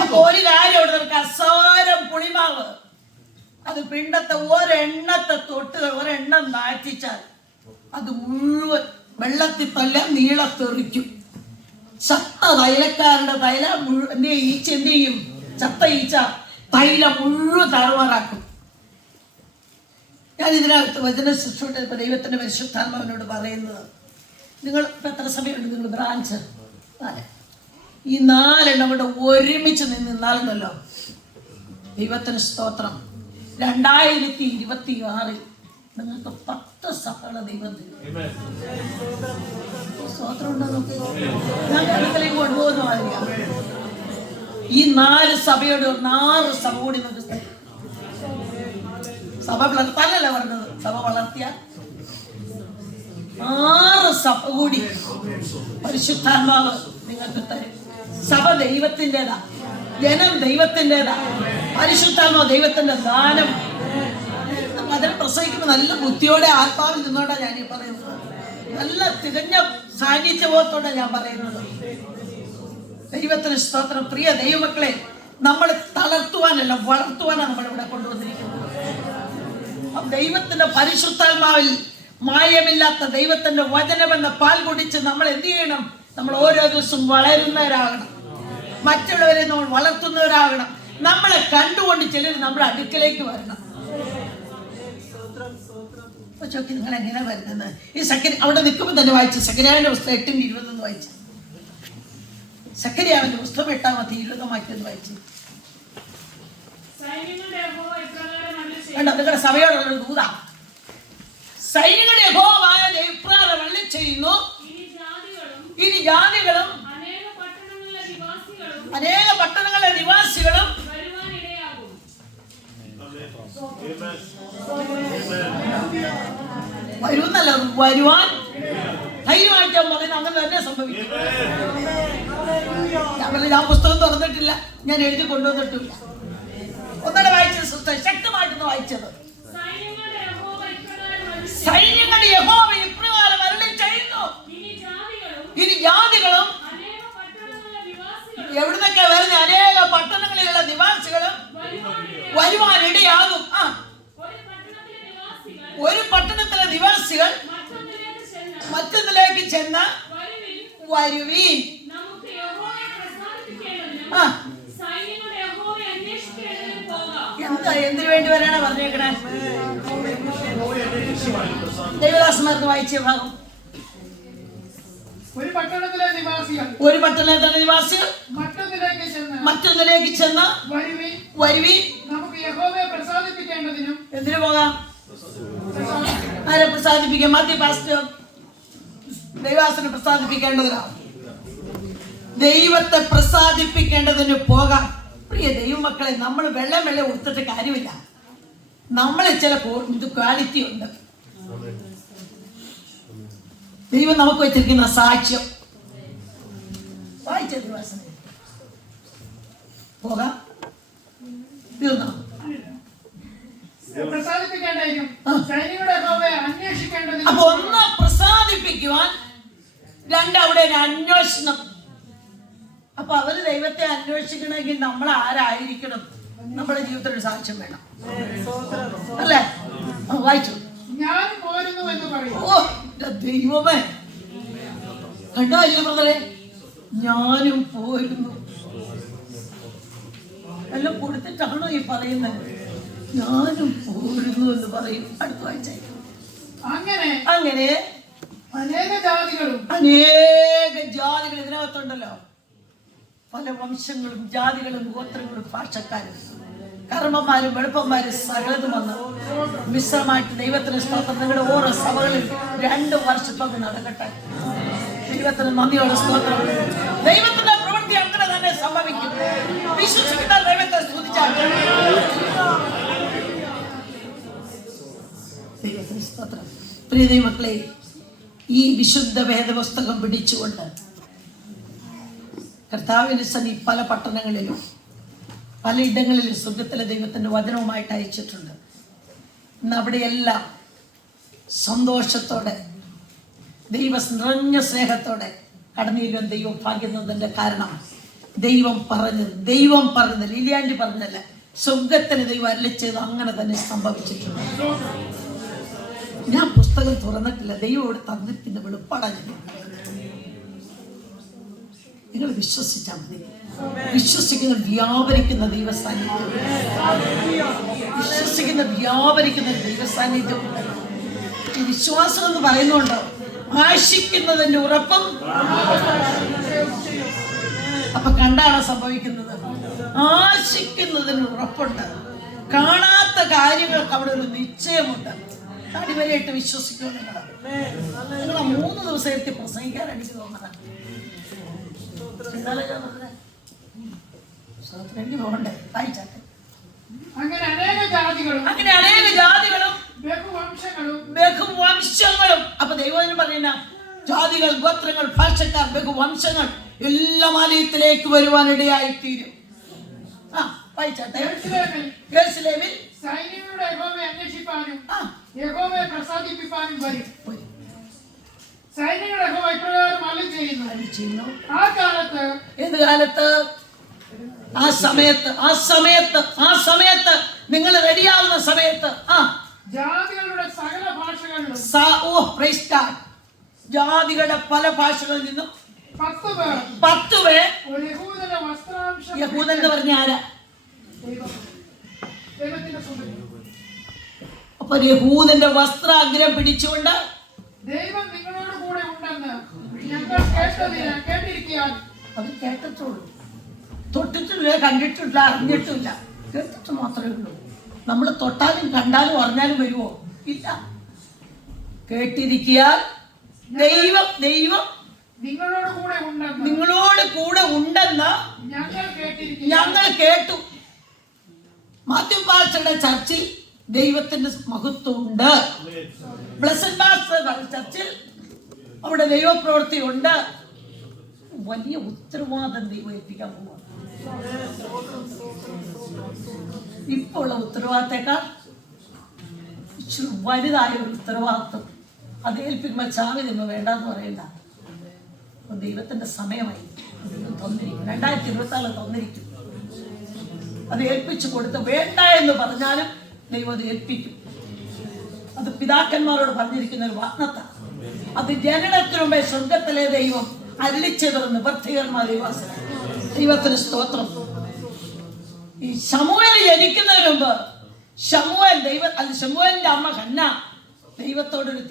അപ്പൊ ഒരു കാര്യം അവിടെ നിനക്ക് അസാരം പുളിമാവ്, അത് പിണ്ടത്തെ ഒരെണ്ണത്തെ തൊട്ട് ഒരെണ്ണം നാറ്റിച്ചാൽ അത് മുഴുവൻ വെള്ളത്തിൽ തല്ല നീളത്തെറിക്കും. ചത്ത തൈലക്കാരുടെ തൈല മുഴുവൻ ഈച്ച എന്ത് ചെയ്യും? ചത്ത ഈച്ച തൈല മുഴുവൻ താറുമാറാക്കും. ഞാൻ ഇതിനകത്ത് വചന ശുശ്രൂഷ ദൈവത്തിന്റെ പരിശുദ്ധാത്മാവിനോട് പറയുന്നത്, നിങ്ങൾ ഇപ്പം എത്ര സമയമുണ്ട്? നിങ്ങൾ ബ്രാഞ്ച് 4, ഈ 4 ഇവിടെ ഒരുമിച്ച് നിന്നാലുണ്ടല്ലോ, ദൈവത്തിന് സ്തോത്രം, 2026 നിങ്ങൾക്ക് 10 സഭകളെ ദൈവം തരും. സ്തോത്രം ഉണ്ടോ നോക്കി? ഞാൻ അടുക്കളേക്ക് കൊണ്ടുപോകുന്ന മാതിരിയാണ്. ഈ 4 സഭയോട് 4 സഭ കൂടി നമുക്ക് സഭ വളർത്താനല്ല പറഞ്ഞത്, സഭ വളർത്തിയ 6 സഭ കൂടി പരിശുദ്ധാത്മാവ് നിങ്ങൾക്ക് തരും. സഭ ദൈവത്തിൻ്റെതാ, ജനം ദൈവത്തിൻ്റെതാ, പരിശുദ്ധാത്മാവ് ദൈവത്തിന്റെ ദാനം. അതിനെ പ്രസവിക്കുമ്പോൾ നല്ല ബുദ്ധിയോടെ ആത്മാവിൽ നിന്നോടാ ഞാനീ പറയുന്നത്, നല്ല തികഞ്ഞ സാന്നിധ്യബോധത്തോടെ ഞാൻ പറയുന്നത്. ദൈവത്തിന് സ്തോത്രം. പ്രിയ ദൈവമക്കളെ, നമ്മൾ തളർത്തുവാനല്ല വളർത്തുവാനാണ് നമ്മളിവിടെ കൊണ്ടുവന്നിരിക്കുന്നത്. ദൈവത്തിന്റെ പരിശുദ്ധാത്മാവിൽ മായമില്ലാത്ത ദൈവത്തിന്റെ വചനമെന്ന പാൽ കുടിച്ച് നമ്മൾ എന്ത് ചെയ്യണം? നമ്മൾ ഓരോ ദിവസവും വളരുന്നവരാകണം, മറ്റുള്ളവരെ നമ്മൾ വളർത്തുന്നവരാകണം. നമ്മളെ കണ്ടുകൊണ്ട് ചിലർ നമ്മുടെ അടുക്കലേക്ക് വരണം. ചോക്കി നിങ്ങൾ എങ്ങനെ വരുന്നത്? ഈ അവിടെ നിൽക്കുമ്പോൾ തന്നെ വായിച്ചു സക്കറിയാവിന്റെ പുസ്തകം 8:20 വായിച്ചു. സക്കറിയാവിന്റെ പുസ്തകം 8:20 വായിച്ചു. നിങ്ങളുടെ സഭയോടുള്ള ദൂത, സൈന്യങ്ങളുടെ യഹോവയായ ഇപ്രകാരം അരുളി ചെയ്യുന്നു, ഇനി ജാതികളും അനേക പട്ടണങ്ങളിലെ നിവാസികളും വരുന്നല്ല വരുവാൻ ധൈര്യമായിട്ട് പറയുന്നത്. അങ്ങനെ തന്നെ സംഭവിക്കും. ഞാൻ പുസ്തകം തുറന്നിട്ടില്ല, ഞാൻ എഴുതി കൊണ്ടുവന്നിട്ടില്ല. ഒന്നുകൂടെ വായിച്ചത്, ശക്തമായിട്ടൊന്ന് വായിച്ചത്. സൈന്യങ്ങളുടെ യഹോവ ഇപ്രകാരം അരുളി ചെയ്യുന്നു, ഇനി ജാതികളും എവിടുന്നൊക്കെ വരുന്ന അനേക പട്ടണങ്ങളിലുള്ള നിവാസികളും വരുവാനിടയാകും. ഒരു പട്ടണത്തിലെ നിവാസികൾ മറ്റൊന്നിലേക്ക് ചെന്ന് വരുവീൻ. എന്താ എന്തിനു വേണ്ടി വരാനാ പറഞ്ഞേക്കണേ? ദൈവദാസന്മാർക്ക് വായിച്ച ഭാഗം. ഒരു പട്ടണത്തിലെ നിവാസികൾ മറ്റൊന്നിലേക്ക് ചെന്ന് വരുവീൻ. നമുക്ക് യഹോവയെ പ്രസാദിപ്പിക്കേണ്ടതിനും. എന്തിനു പോകാം? ആരെ പ്രസാദിപ്പിക്കാം? മധ്യ പാസ്റ്റർ ദൈവാസനെ പ്രസാദിപ്പിക്കേണ്ടതിനാണ്. ദൈവത്തെ പ്രസാദിപ്പിക്കേണ്ടതിന് പോകാം. പ്രിയ ദൈവമക്കളെ, നമ്മൾ വെള്ളം ഉടുത്തിട്ട് കാര്യമില്ല. നമ്മളെ ചില ക്വാളിറ്റി ഉണ്ട്. ദൈവം നമുക്ക് വെച്ചിരിക്കുന്ന സാക്ഷ്യം വായിച്ച ദിവസം പോകാം. തീർന്നോ? അപ്പൊ ഒന്ന് പ്രസാദിപ്പിക്കുവാൻ, രണ്ട് അവിടെ ഒരു അന്വേഷണം. അപ്പൊ അവര് ദൈവത്തെ അന്വേഷിക്കണമെങ്കിൽ നമ്മൾ ആരായിരിക്കണം? നമ്മുടെ ജീവിതത്തിൽ ഒരു സാക്ഷ്യം വേണം, അല്ലേ? വായിച്ചു. ഓ ദൈവമേ, കണ്ടോ അല്ലേ ബ്രദറെ? ഞാനും പോയിരുന്നു. എല്ലാം കൊടുത്തിട്ടാണോ ഈ പറയുന്നത്? ഞാനും പോരുന്നു എന്ന് പറയും. അടുത്ത വായിച്ച. അങ്ങനെ അനേക ജാതികൾ ഇതിനകത്തുണ്ടല്ലോ. പല വംശങ്ങളും ജാതികളും ഗോത്രങ്ങളും ഭാഷക്കാരും കർമ്മന്മാരും വെളുപ്പന്മാരും സകലതും വന്ന് മിശ്രമായിട്ട് ദൈവത്തിന് സ്തോത്രം. നിങ്ങളുടെ ഓരോ സഭകളിൽ 2 വർഷത്തൊക്കെ നടക്കട്ടെ. ദൈവത്തിന് നന്ദിയോടെ സ്തോത്രം. ദൈവത്തിന്റെ പ്രവൃത്തി അങ്ങനെ തന്നെ സംഭവിക്കും. വിശ്വസിക്കുന്ന ദൈവത്തെ സ്തുതിച്ചാൽ ദൈവത്തിന് സ്തോത്രം. പ്രിയ ദൈവമക്കളെ, ഈ വിശുദ്ധ വേദപുസ്തകം പിടിച്ചുകൊണ്ട് കർത്താവിന്റെ സന്നി പല പട്ടണങ്ങളിലും പലയിടങ്ങളിലും സ്വർഗ്ഗത്തിലെ ദൈവത്തിന്റെ വചനവുമായിട്ട് അയച്ചിട്ടുണ്ട്. ഇന്ന് അവിടെയെല്ലാം സന്തോഷത്തോടെ നിറഞ്ഞ സ്നേഹത്തോടെ കടന്നിരുവാൻ ദൈവം ഭാഗ്യുന്നതിന്റെ കാരണം ദൈവം പറഞ്ഞത് ലീലിയാൻഡി പറഞ്ഞല്ല, സ്വർഗ്ഗത്തിന് ദൈവം അരളിച്ചത് അങ്ങനെ തന്നെ സംഭവിച്ചിട്ടുണ്ട്. ഞാൻ പുസ്തകം തുറന്നിട്ടില്ല, ദൈവം ഇവിടെ തന്നിരിക്കുന്ന വെളിപ്പാടാണ്. നിങ്ങൾ വിശ്വസിച്ചാൽ മതി. വിശ്വസിക്കുന്ന വ്യാപരിക്കുന്ന ദൈവസാന്നിധ്യം, വിശ്വസിക്കുന്ന വ്യാപരിക്കുന്ന ദൈവസാന്നിധ്യം. ഈ വിശ്വാസം എന്ന് പറയുന്നുണ്ടോ? ആശിക്കുന്നതിന്റെ ഉറപ്പും. അപ്പൊ കണ്ടാണോ സംഭവിക്കുന്നത്? ആശിക്കുന്നതിന് ഉറപ്പുണ്ട്. കാണാത്ത കാര്യങ്ങൾക്ക് അവിടെ ഒരു നിശ്ചയമുണ്ട്. അടിവരെയായിട്ട് വിശ്വസിക്കുക. നിങ്ങളെ 3 ദിവസം എത്തി പ്രസംഗിക്കാൻ എനിക്ക് തോന്നണം. എനിക്ക് പോകണ്ടേ? വായിച്ചാട്ടെ. അങ്ങനെ അനേക ജാതികളും ബഹുവംശങ്ങളും. അപ്പൊ ദൈവം പറയുന്ന ജാതികൾ, ഗോത്രങ്ങൾ, ഭാഷക്കാർ, ബഹുവംശങ്ങൾ എല്ലാം ആലയത്തിലേക്ക് വരുവാനിടയായിത്തീരും. വായിച്ചാട്ടെ. യെരൂശലേമിൽ സൈന്യങ്ങളുടെ യഹോവയെ അന്വേഷിപ്പാനും യഹോവയെ പ്രസാദിപ്പിപ്പാനും വരും. സൈന്യങ്ങളുടെ യഹോവ ഇപ്രകാരം അരുളിച്ചെയ്യുന്നു. ആ കാലത്ത്, ഏത് കാലത്ത്? ആ സമയത്ത് നിങ്ങൾ റെഡിയാവുന്ന സമയത്ത് ജാതികളുടെ സകല ഭാഷകളിലും, ജാതികളുടെ പല ഭാഷകളിൽ നിന്നും 10 പേർ യഹൂദൻ എന്ന് പറഞ്ഞ ആരാ? അപ്പൊ യഹൂദന്റെ വസ്ത്രാഗ്രം പിടിച്ചുകൊണ്ട് ദൈവം നിങ്ങളോട് കൂടെ ഉണ്ടെന്ന് ഞങ്ങൾ കേട്ടിരിക്കാൻ. അത് കേട്ടിട്ടുള്ളൂ, തൊട്ടിട്ടില്ല, കണ്ടിട്ടില്ല, അറിഞ്ഞിട്ടില്ല, കേട്ടിട്ട് മാത്രമേ ഉള്ളൂ. നമ്മൾ തൊട്ടാലും കണ്ടാലും അറിഞ്ഞാലും വരുമോ? ഇല്ല. കേട്ടിരിക്കാൻ ദൈവം നിങ്ങളോട് കൂടെ ഉണ്ടെന്ന് ഞങ്ങൾ കേട്ടു. മാത്യു പാസ്റ്ററുടെ ചർച്ചിൽ ദൈവത്തിന്റെ മഹത്വം ഉണ്ട്. ബ്ലെസ്സഡ് പാസ്റ്റർ ചർച്ചിൽ അവിടെ ദൈവപ്രവൃത്തി ഉണ്ട്. വലിയ ഉത്തരവാദിത്തം ദൈവം ഏൽപ്പിക്കാൻ പോവാണ്. ഇപ്പോൾ ഉള്ള ഉത്തരവാദിത്തേക്കാൾ ഇച്ചിരി വലുതായ ഒരു ഉത്തരവാദിത്വം അത് ഏൽപ്പിക്കുമ്പോൾ ചാവി നിങ്ങൾ വേണ്ടെന്ന് പറയണ്ട. ദൈവത്തിന്റെ സമയമായി ദൈവം തന്നിരിക്കും. 2024 തന്നിരിക്കും. അത് ഏൽപ്പിച്ചു കൊടുത്ത് വേണ്ട എന്ന് പറഞ്ഞാലും ദൈവം അത് ഏൽപ്പിക്കും. അത് പിതാക്കന്മാരോട് പറഞ്ഞിരിക്കുന്ന ഒരു വാഗ്ദത്തമാണ്. അത് ജനനത്തിനു മുമ്പേ സ്വർഗ്ഗത്തിലെ ദൈവം അരുളിച്ചത് നിവർത്തികന്മാർ ദൈവത്തിന് സ്തോത്രം. ഈ ശമൂവേൽ ജനിക്കുന്നതിന് മുമ്പ് ശമൂവേലിന്റെ അമ്മ ഹന്ന ദൈവത്തോടൊരു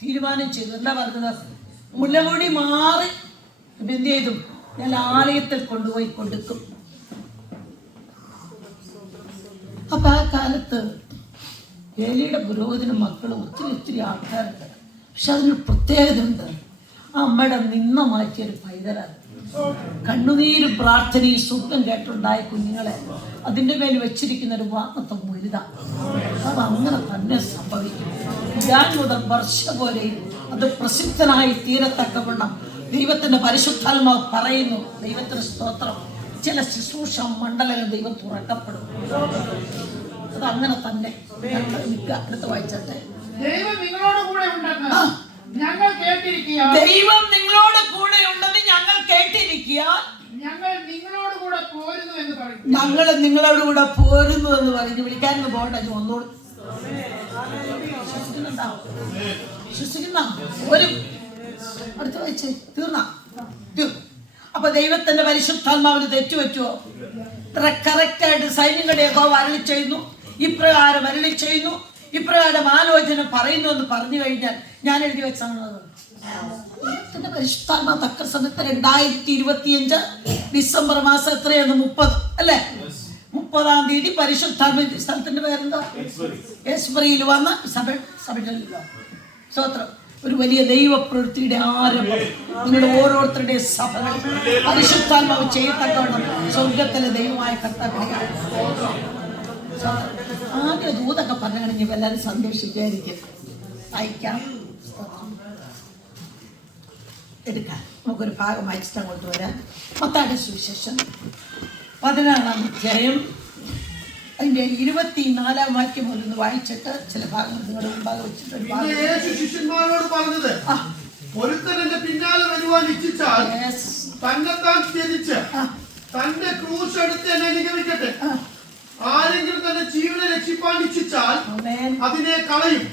തീരുമാനം ചെയ്തു. എന്താ പറഞ്ഞത്? മുലമുടി മാറി എന്ത് ചെയ്തു? ഞാൻ ആലയത്തിൽ കൊണ്ടുപോയി കൊടുക്കും. അപ്പൊ ആ കാലത്ത് ഏലിയുടെ പുരോഹിതനും മക്കളും ഒത്തിരി ആൾക്കാരുണ്ട്. പക്ഷെ അതിനൊരു പ്രത്യേകത ഉണ്ട്. ആ അമ്മയുടെ നിന്ന മാറ്റിയൊരു പൈതലാണ്. കണ്ണുനീരും പ്രാർത്ഥനയും സ്വപ്നം കേട്ടുണ്ടായ കുഞ്ഞുങ്ങളെ അതിൻ്റെ മേൽ വെച്ചിരിക്കുന്ന ഒരു വാഗ്ദത്തം വലുതാണ്. അത് അങ്ങനെ തന്നെ സംഭവിക്കും. ഞാൻ മുതൽ വർഷം പോലെയും അത് പ്രസിദ്ധനായി തീരത്തക്കവണ്ണം ദൈവത്തിന്റെ പരിശുദ്ധാത്മാവ് പറയുന്നു. ദൈവത്തിന് സ്തോത്രം. ചില ശുശ്രൂഷ മണ്ഡലങ്ങൾ ദൈവം തുറക്കപ്പെടും. അത് അങ്ങനെ തന്നെ. അടുത്ത് വായിച്ചട്ടെ. ദൈവം നിങ്ങളോട് കൂടെ ഉണ്ടെന്ന് ഞങ്ങൾ കേട്ടിരിക്കുക. ദൈവം നിങ്ങളോട് കൂടെ ഉണ്ടെന്ന് ഞങ്ങൾ കേട്ടിരിക്കുക. ഞങ്ങൾ നിങ്ങളോട് കൂടെ പോരുന്നു എന്ന് പറയും. ഞങ്ങൾ നിങ്ങളോട് കൂടെ പോരുന്നു എന്ന് പറഞ്ഞു. വിളിക്കാനൊന്നും പോകണ്ട. ഒന്നോട് വിശ്വസിക്കുന്ന ഒരു അടുത്ത് വായിച്ച് തീർന്ന. അപ്പൊ ദൈവത്തിന്റെ പരിശുദ്ധാത്മാവിന് തെറ്റുപറ്റുമോ? ഇത്ര കറക്റ്റായിട്ട് സൈന്യങ്ങളുടെ യഹോവ അരുളി ചെയ്യുന്നു, ഇപ്രകാരം അരുളി ചെയ്യുന്നു, ഇപ്രകാരം ആലോചന പറയുന്നു എന്ന് പറഞ്ഞു കഴിഞ്ഞാൽ ഞാൻ എഴുതി വെച്ചാണ് ദൈവത്തിന്റെ പരിശുദ്ധാത്മാ തക്ക സമയത്ത് 2025 ഡിസംബർ മാസം എത്രയാണ്? 30 അല്ലേ? 30-ാം തീയതി പരിശുദ്ധാത്മ സ്ഥലത്തിന്റെ പേരെന്താ? എസ്ബറിയിൽ വന്ന സഭയിലല്ലോ. സ്തോത്രം. ഒരു വലിയ ദൈവപ്രവൃത്തിയുടെ ആരംഭം നിങ്ങളുടെ ഓരോരുത്തരുടെയും സഭകൾ പരിശുദ്ധാത്മാവ് ചെയ്യത്തക്കവണ്ണം സ്വർഗത്തിലെ ദൈവമായ കർത്താവിനെയാണ്. ആദ്യം ദൂതൊക്കെ പറഞ്ഞു കഴിഞ്ഞപ്പോൾ എല്ലാവരും സന്തോഷിക്കായിരിക്കും. അയക്കാം, എടുക്കാം. നമുക്കൊരു ഭാഗം വായിച്ചിട്ട് അങ്ങോട്ട് വരാം. മത്തായിയുടെ സുവിശേഷം 16-ാം അധ്യായം അതിന്റെ 24-ാം വാക്യം മുതൽ വായിച്ചിട്ട് ചില ഭാഗങ്ങൾ നിങ്ങളുടെ മുമ്പാകെ വെച്ചിട്ടുണ്ട്. യേശു ശിഷ്യന്മാരോട് പറഞ്ഞത്, ഒരുത്തൻ എന്റെ പിന്നാലെ വരുവാൻ ഇച്ഛിച്ചാൽ തന്നെത്താൻ ത്യജിച്ച് തന്റെ ക്രൂശ് എടുത്ത് എന്നെ അനുഗമിക്കട്ടെ. ആരെങ്കിലും തന്റെ ജീവനെ രക്ഷിപ്പാൻ ഇച്ഛിച്ചാൽ അതിനെ കളയും.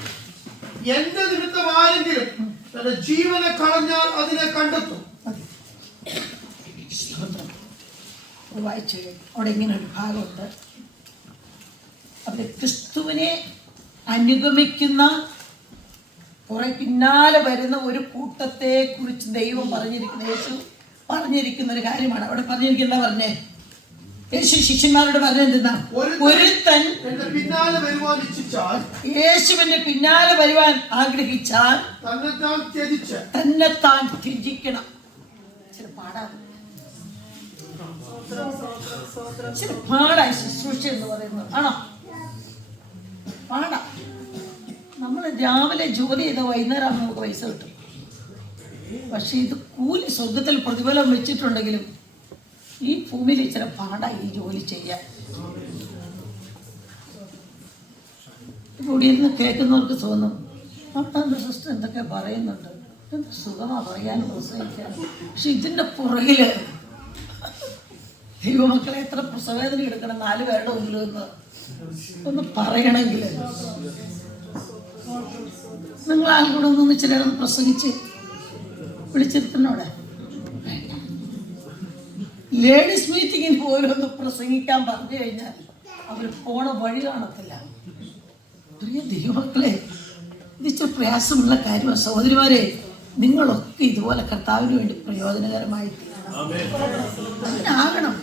എന്റെ നിമിത്തം ആരെങ്കിലും തന്റെ ജീവനെ കളഞ്ഞാൽ അതിനെ കണ്ടെത്തും. വായിച്ചു. അവിടെ ഇങ്ങനെ ഒരു ഭാഗമുണ്ട്. അവിടെ ക്രിസ്തുവിനെ അനുഗമിക്കുന്ന കുറെ പിന്നാലെ വരുന്ന ഒരു കൂട്ടത്തെ കുറിച്ച് ദൈവം പറഞ്ഞിരിക്കുന്ന, യേശു പറഞ്ഞിരിക്കുന്ന ഒരു കാര്യമാണ്. അവിടെ പറഞ്ഞിരിക്കുന്ന പറഞ്ഞേ, യേശു ശിഷ്യന്മാരോട് പറഞ്ഞെന്താ? ഒരുത്തൻ പിന്നാലെ വരുവാൻ ഇച്ഛിച്ചാൽ, യേശുവിന്റെ പിന്നാലെ വരുവാൻ ആഗ്രഹിച്ചാൽ തന്നെത്താൻ ത്യജിക്കണം. ചില പാടായി ശുശ്രൂഷ എന്ന് പറയുന്നത് ആണോ? പാടാ. നമ്മൾ രാവിലെ ജോലി ചെയ്ത വൈകുന്നേരം നമുക്ക് പൈസ കിട്ടും. പക്ഷെ ഇത് കൂലി സ്വർഗത്തിൽ പ്രതിഫലം വെച്ചിട്ടുണ്ടെങ്കിലും ഈ ഭൂമിയിൽ ഇച്ചിരി പാടായി ഈ ജോലി ചെയ്യാൻ. ഇവിടെ ഇരുന്ന് കേൾക്കുന്നവർക്ക് തോന്നും, ഭർത്താവിൻ്റെ സിസ്റ്റർ എന്തൊക്കെ പറയുന്നുണ്ട്, എന്ത് സുഖമാണ് പറയാനും പ്രസവിക്കാനും. പക്ഷെ ഇതിൻ്റെ പുറകില് ദൈവമക്കളെ എത്ര പ്രസവേദന എടുക്കണം 4 പേരുടെ മുമ്പിൽ ഒന്ന് പറയണമെങ്കിൽ. നിങ്ങൾ ആൾക്കൂടെ ഒന്ന് ചിലരൊന്ന് പ്രസംഗിച്ച് വിളിച്ചിരുത്തുന്നോടെ. ലേഡീസ് മീറ്റിങ്ങിന് പോലും ഒന്ന് പ്രസംഗിക്കാൻ പറഞ്ഞു കഴിഞ്ഞാൽ അവർ പോണ വഴി കാണത്തില്ല. പ്രിയ ദൈവമക്കളെ, ഇത് ഇച്ചിരി പ്രയാസമുള്ള കാര്യമാണ്. സഹോദരിമാരെ, നിങ്ങളൊക്കെ ഇതുപോലെ കർത്താവിന് വേണ്ടി പ്രയോജനകരമായി അതിനാകണം.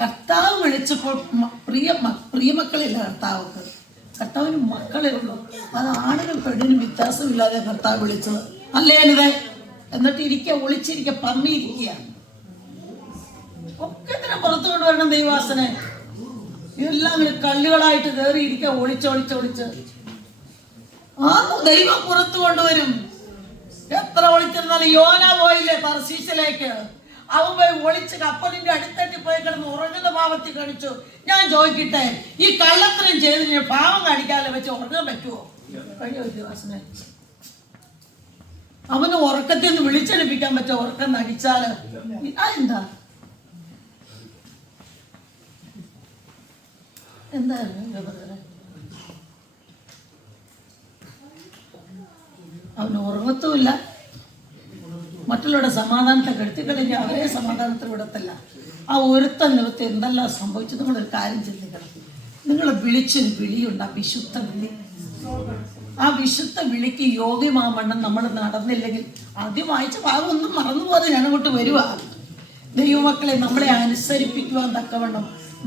കർത്താവ് വിളിച്ചപ്പോൾ പ്രിയമക്കളില്ല കർത്താവർക്ക്. കർത്താവിന് മക്കളേ ഉള്ളൂ. അത് ആണിനും പെണ്ണിനും വ്യത്യാസമില്ലാതെ കർത്താവ് വിളിച്ചത് അല്ലേ അനിതേ? എന്നിട്ട് ഒളിച്ചിരിക്കുക, പമ്മിയിരിക്കുക. ഒക്കെ ഇതിനെ പുറത്തു കൊണ്ടുവരണം ദൈവാസനെ. എല്ലാം ഇങ്ങനെ കല്ലുകളായിട്ട് കയറിയിരിക്കുക, ഒളിച്ചൊളിച്ചൊളിച്ച്. ആ ദൈവം പുറത്തു കൊണ്ടുവരും. എത്ര ഒളിച്ചിരുന്നാലും യോന പോയില്ലേ തർശീശിലേക്ക്? അവൻ പോയി ഒളിച്ച് കപ്പലിന്റെ അടിത്തട്ടി പോയി കിടന്ന് ഉറങ്ങുന്ന ഭാവത്തിൽ കാണിച്ചു. ഞാൻ ചോദിക്കട്ടെ, ഈ കള്ളത്തരം ചെയ്ത് ഭാവം കാണിക്കാതെ വെച്ച് ഉറങ്ങാൻ പറ്റുമോ? കഴിഞ്ഞ ദിവസനെ അവന് ഉറക്കത്തിൽ നിന്ന് വിളിച്ചെടുപ്പിക്കാൻ പറ്റുമോ? ഉറക്കം നടിച്ചാല് എന്താ അവന് ഉറങ്ങത്തുമില്ല. മറ്റുള്ളവരുടെ സമാധാനത്തെ കെടുത്തിക്കളഞ്ഞ് അവരെ സമാധാനത്തിൽ വിടത്തില്ല. ആ ഒരുത്ത നിമിത്തം എന്തെല്ലാം സംഭവിച്ചു? നിങ്ങളൊരു കാര്യം ചിന്തിക്കണം. നിങ്ങൾ വിളിച്ചൊരു വിളിയുണ്ട്, ആ വിശുദ്ധ വിളി. ആ വിശുദ്ധ വിളിക്ക് യോഗ്യമാവണ്ണം നമ്മൾ നടന്നില്ലെങ്കിൽ ആദ്യം വായിച്ച ഭാഗം ഒന്നും മറന്നുപോകാതെ ഞാൻ അങ്ങോട്ട് വരുക. ദൈവമക്കളെ, നമ്മളെ അനുസരിപ്പിക്കുവാൻ തക്കവണ്ണം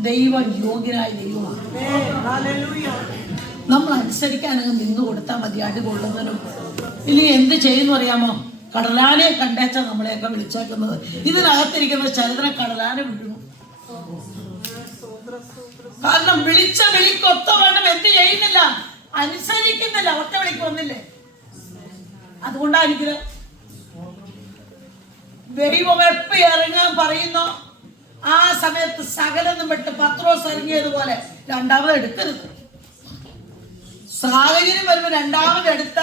ദൈവം യോഗ്യനായ ദൈവമാണ്. നമ്മൾ അനുസരിക്കാനങ്ങ് നിന്ന് കൊടുത്താൽ മതി. അടികൊള്ളുന്നതിനും ഇനി എന്ത് ചെയ്യുന്നു അറിയാമോ? കടലാനെ കണ്ടേച്ചാ നമ്മളെയൊക്കെ വിളിച്ചേക്കുന്നത്. ഇതിനകത്തിരിക്കുന്ന ചിലതിനെ കടലാനെ വിടുന്നു. കാരണം വിളിച്ച വിളിക്കൊത്തവണ്ണം എന്ത് ചെയ്യുന്നില്ല, അനുസരിക്കുന്നില്ല. ഒറ്റ വിളിക്ക് വന്നില്ലേ? അതുകൊണ്ടായിരിക്കും ദൈവം എപ്പ ഇറങ്ങാൻ പറയുന്നോ ആ സമയത്ത് സകലൊന്നും വിട്ട് പത്രോസ് ഇറങ്ങിയതുപോലെ രണ്ടാമത് എടുക്കരുത്. സാഹചര്യം വരുമ്പോൾ രണ്ടാമത് എടുത്ത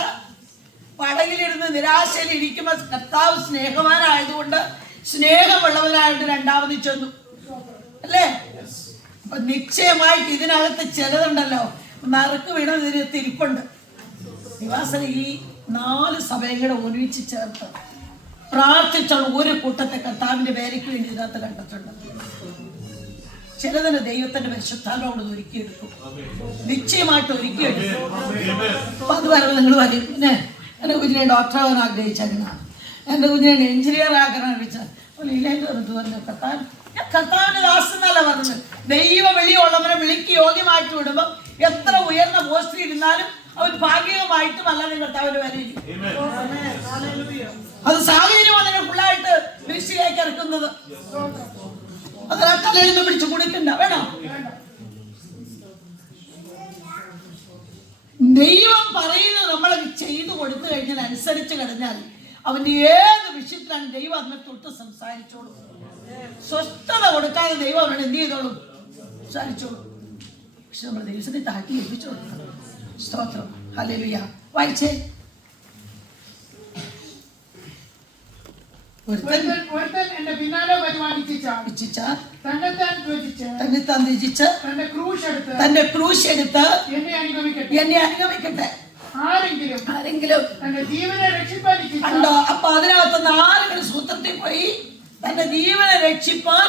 പടകിലിരുന്ന് നിരാശയിൽ ഇരിക്കുമ്പോൾ കർത്താവ് സ്നേഹവാനായതുകൊണ്ട് സ്നേഹമുള്ളവനായിട്ട് രണ്ടാമത് ചെന്നു അല്ലേ? അപ്പൊ നിശ്ചയമായിട്ട് ഇതിനകത്ത് ചിലതുണ്ടല്ലോ നറുക്ക് വീണ തിരിപ്പുണ്ട്. നിവാസന ഈ 4 സഭയുടെ ഒരുമിച്ച് ചേർത്ത് പ്രാർത്ഥിച്ചുള്ള ഒരു കൂട്ടത്തെ കർത്താവിന്റെ പേരയ്ക്ക് വേണ്ടി ഇതിനകത്ത് കണ്ടിട്ടുണ്ട്. ചിലതിന് ദൈവത്തിന്റെ പരിശുദ്ധാത്മാവ് ഒരുക്കിയെടുക്കും, നിശ്ചയമായിട്ട് ഒരുക്കിയെടുക്കും. അപ്പൊ അത് പറയുന്നത് നിങ്ങൾ പറയും, പിന്നെ എൻ്റെ കുഞ്ഞിനെ ഡോക്ടറാകാൻ ആഗ്രഹിച്ചതിനാണ്, എൻ്റെ കുഞ്ഞിനെ എഞ്ചിനീയർ ആകാൻ ആഗ്രഹിച്ചത്. കർത്താവിന്റെ ദാസനല്ല പറഞ്ഞത്. ദൈവ വിളിയുള്ളവരെ വിളിക്ക് യോഗ്യമായിട്ട് വിടുമ്പോൾ എത്ര ഉയർന്ന പോസ്റ്റിൽ ഇരുന്നാലും അവൻ ഭാഗികമായിട്ടും അല്ലാതെ കർത്താവിന്റെ വരെ അത് സാഹചര്യം അതിനെ ഫുള്ളായിട്ട് മിക്സിയിലേക്ക് ഇറക്കുന്നത്. അതിനാ തലയിൽ നിന്ന് പിടിച്ച് കുടിക്കണ്ട, വേണോ? ദൈവം പറയുന്നത് നമ്മൾ ചെയ്തു കൊടുത്തു കഴിഞ്ഞാൽ, അനുസരിച്ച് കഴിഞ്ഞാൽ അവന്റെ ഏത് വിഷയത്തിലാണ് ദൈവം അതിനെ തൊട്ട് സംസാരിച്ചോളൂ. സ്വസ്ഥത കൊടുക്കാതെ ദൈവം അവനോട് എന്ത് ചെയ്തോളും? സംസാരിച്ചോളൂ. പക്ഷെ നമ്മൾ ദൈവത്തെ താഴ്ത്തി ഏൽപ്പിച്ചു കൊടുക്കണം. സ്തോത്രം, ഹല്ലേലൂയ. വായിച്ചേ. തന്റെ ക്രൂശ് എടുത്ത് എന്നെ അനുഗമിക്കട്ടെ. ആരെങ്കിലും കണ്ടോ? അപ്പൊ അതിനകത്ത് ആരെങ്കിലും സൂത്രത്തിൽ പോയി തന്റെ ജീവനെ രക്ഷിപ്പാൻ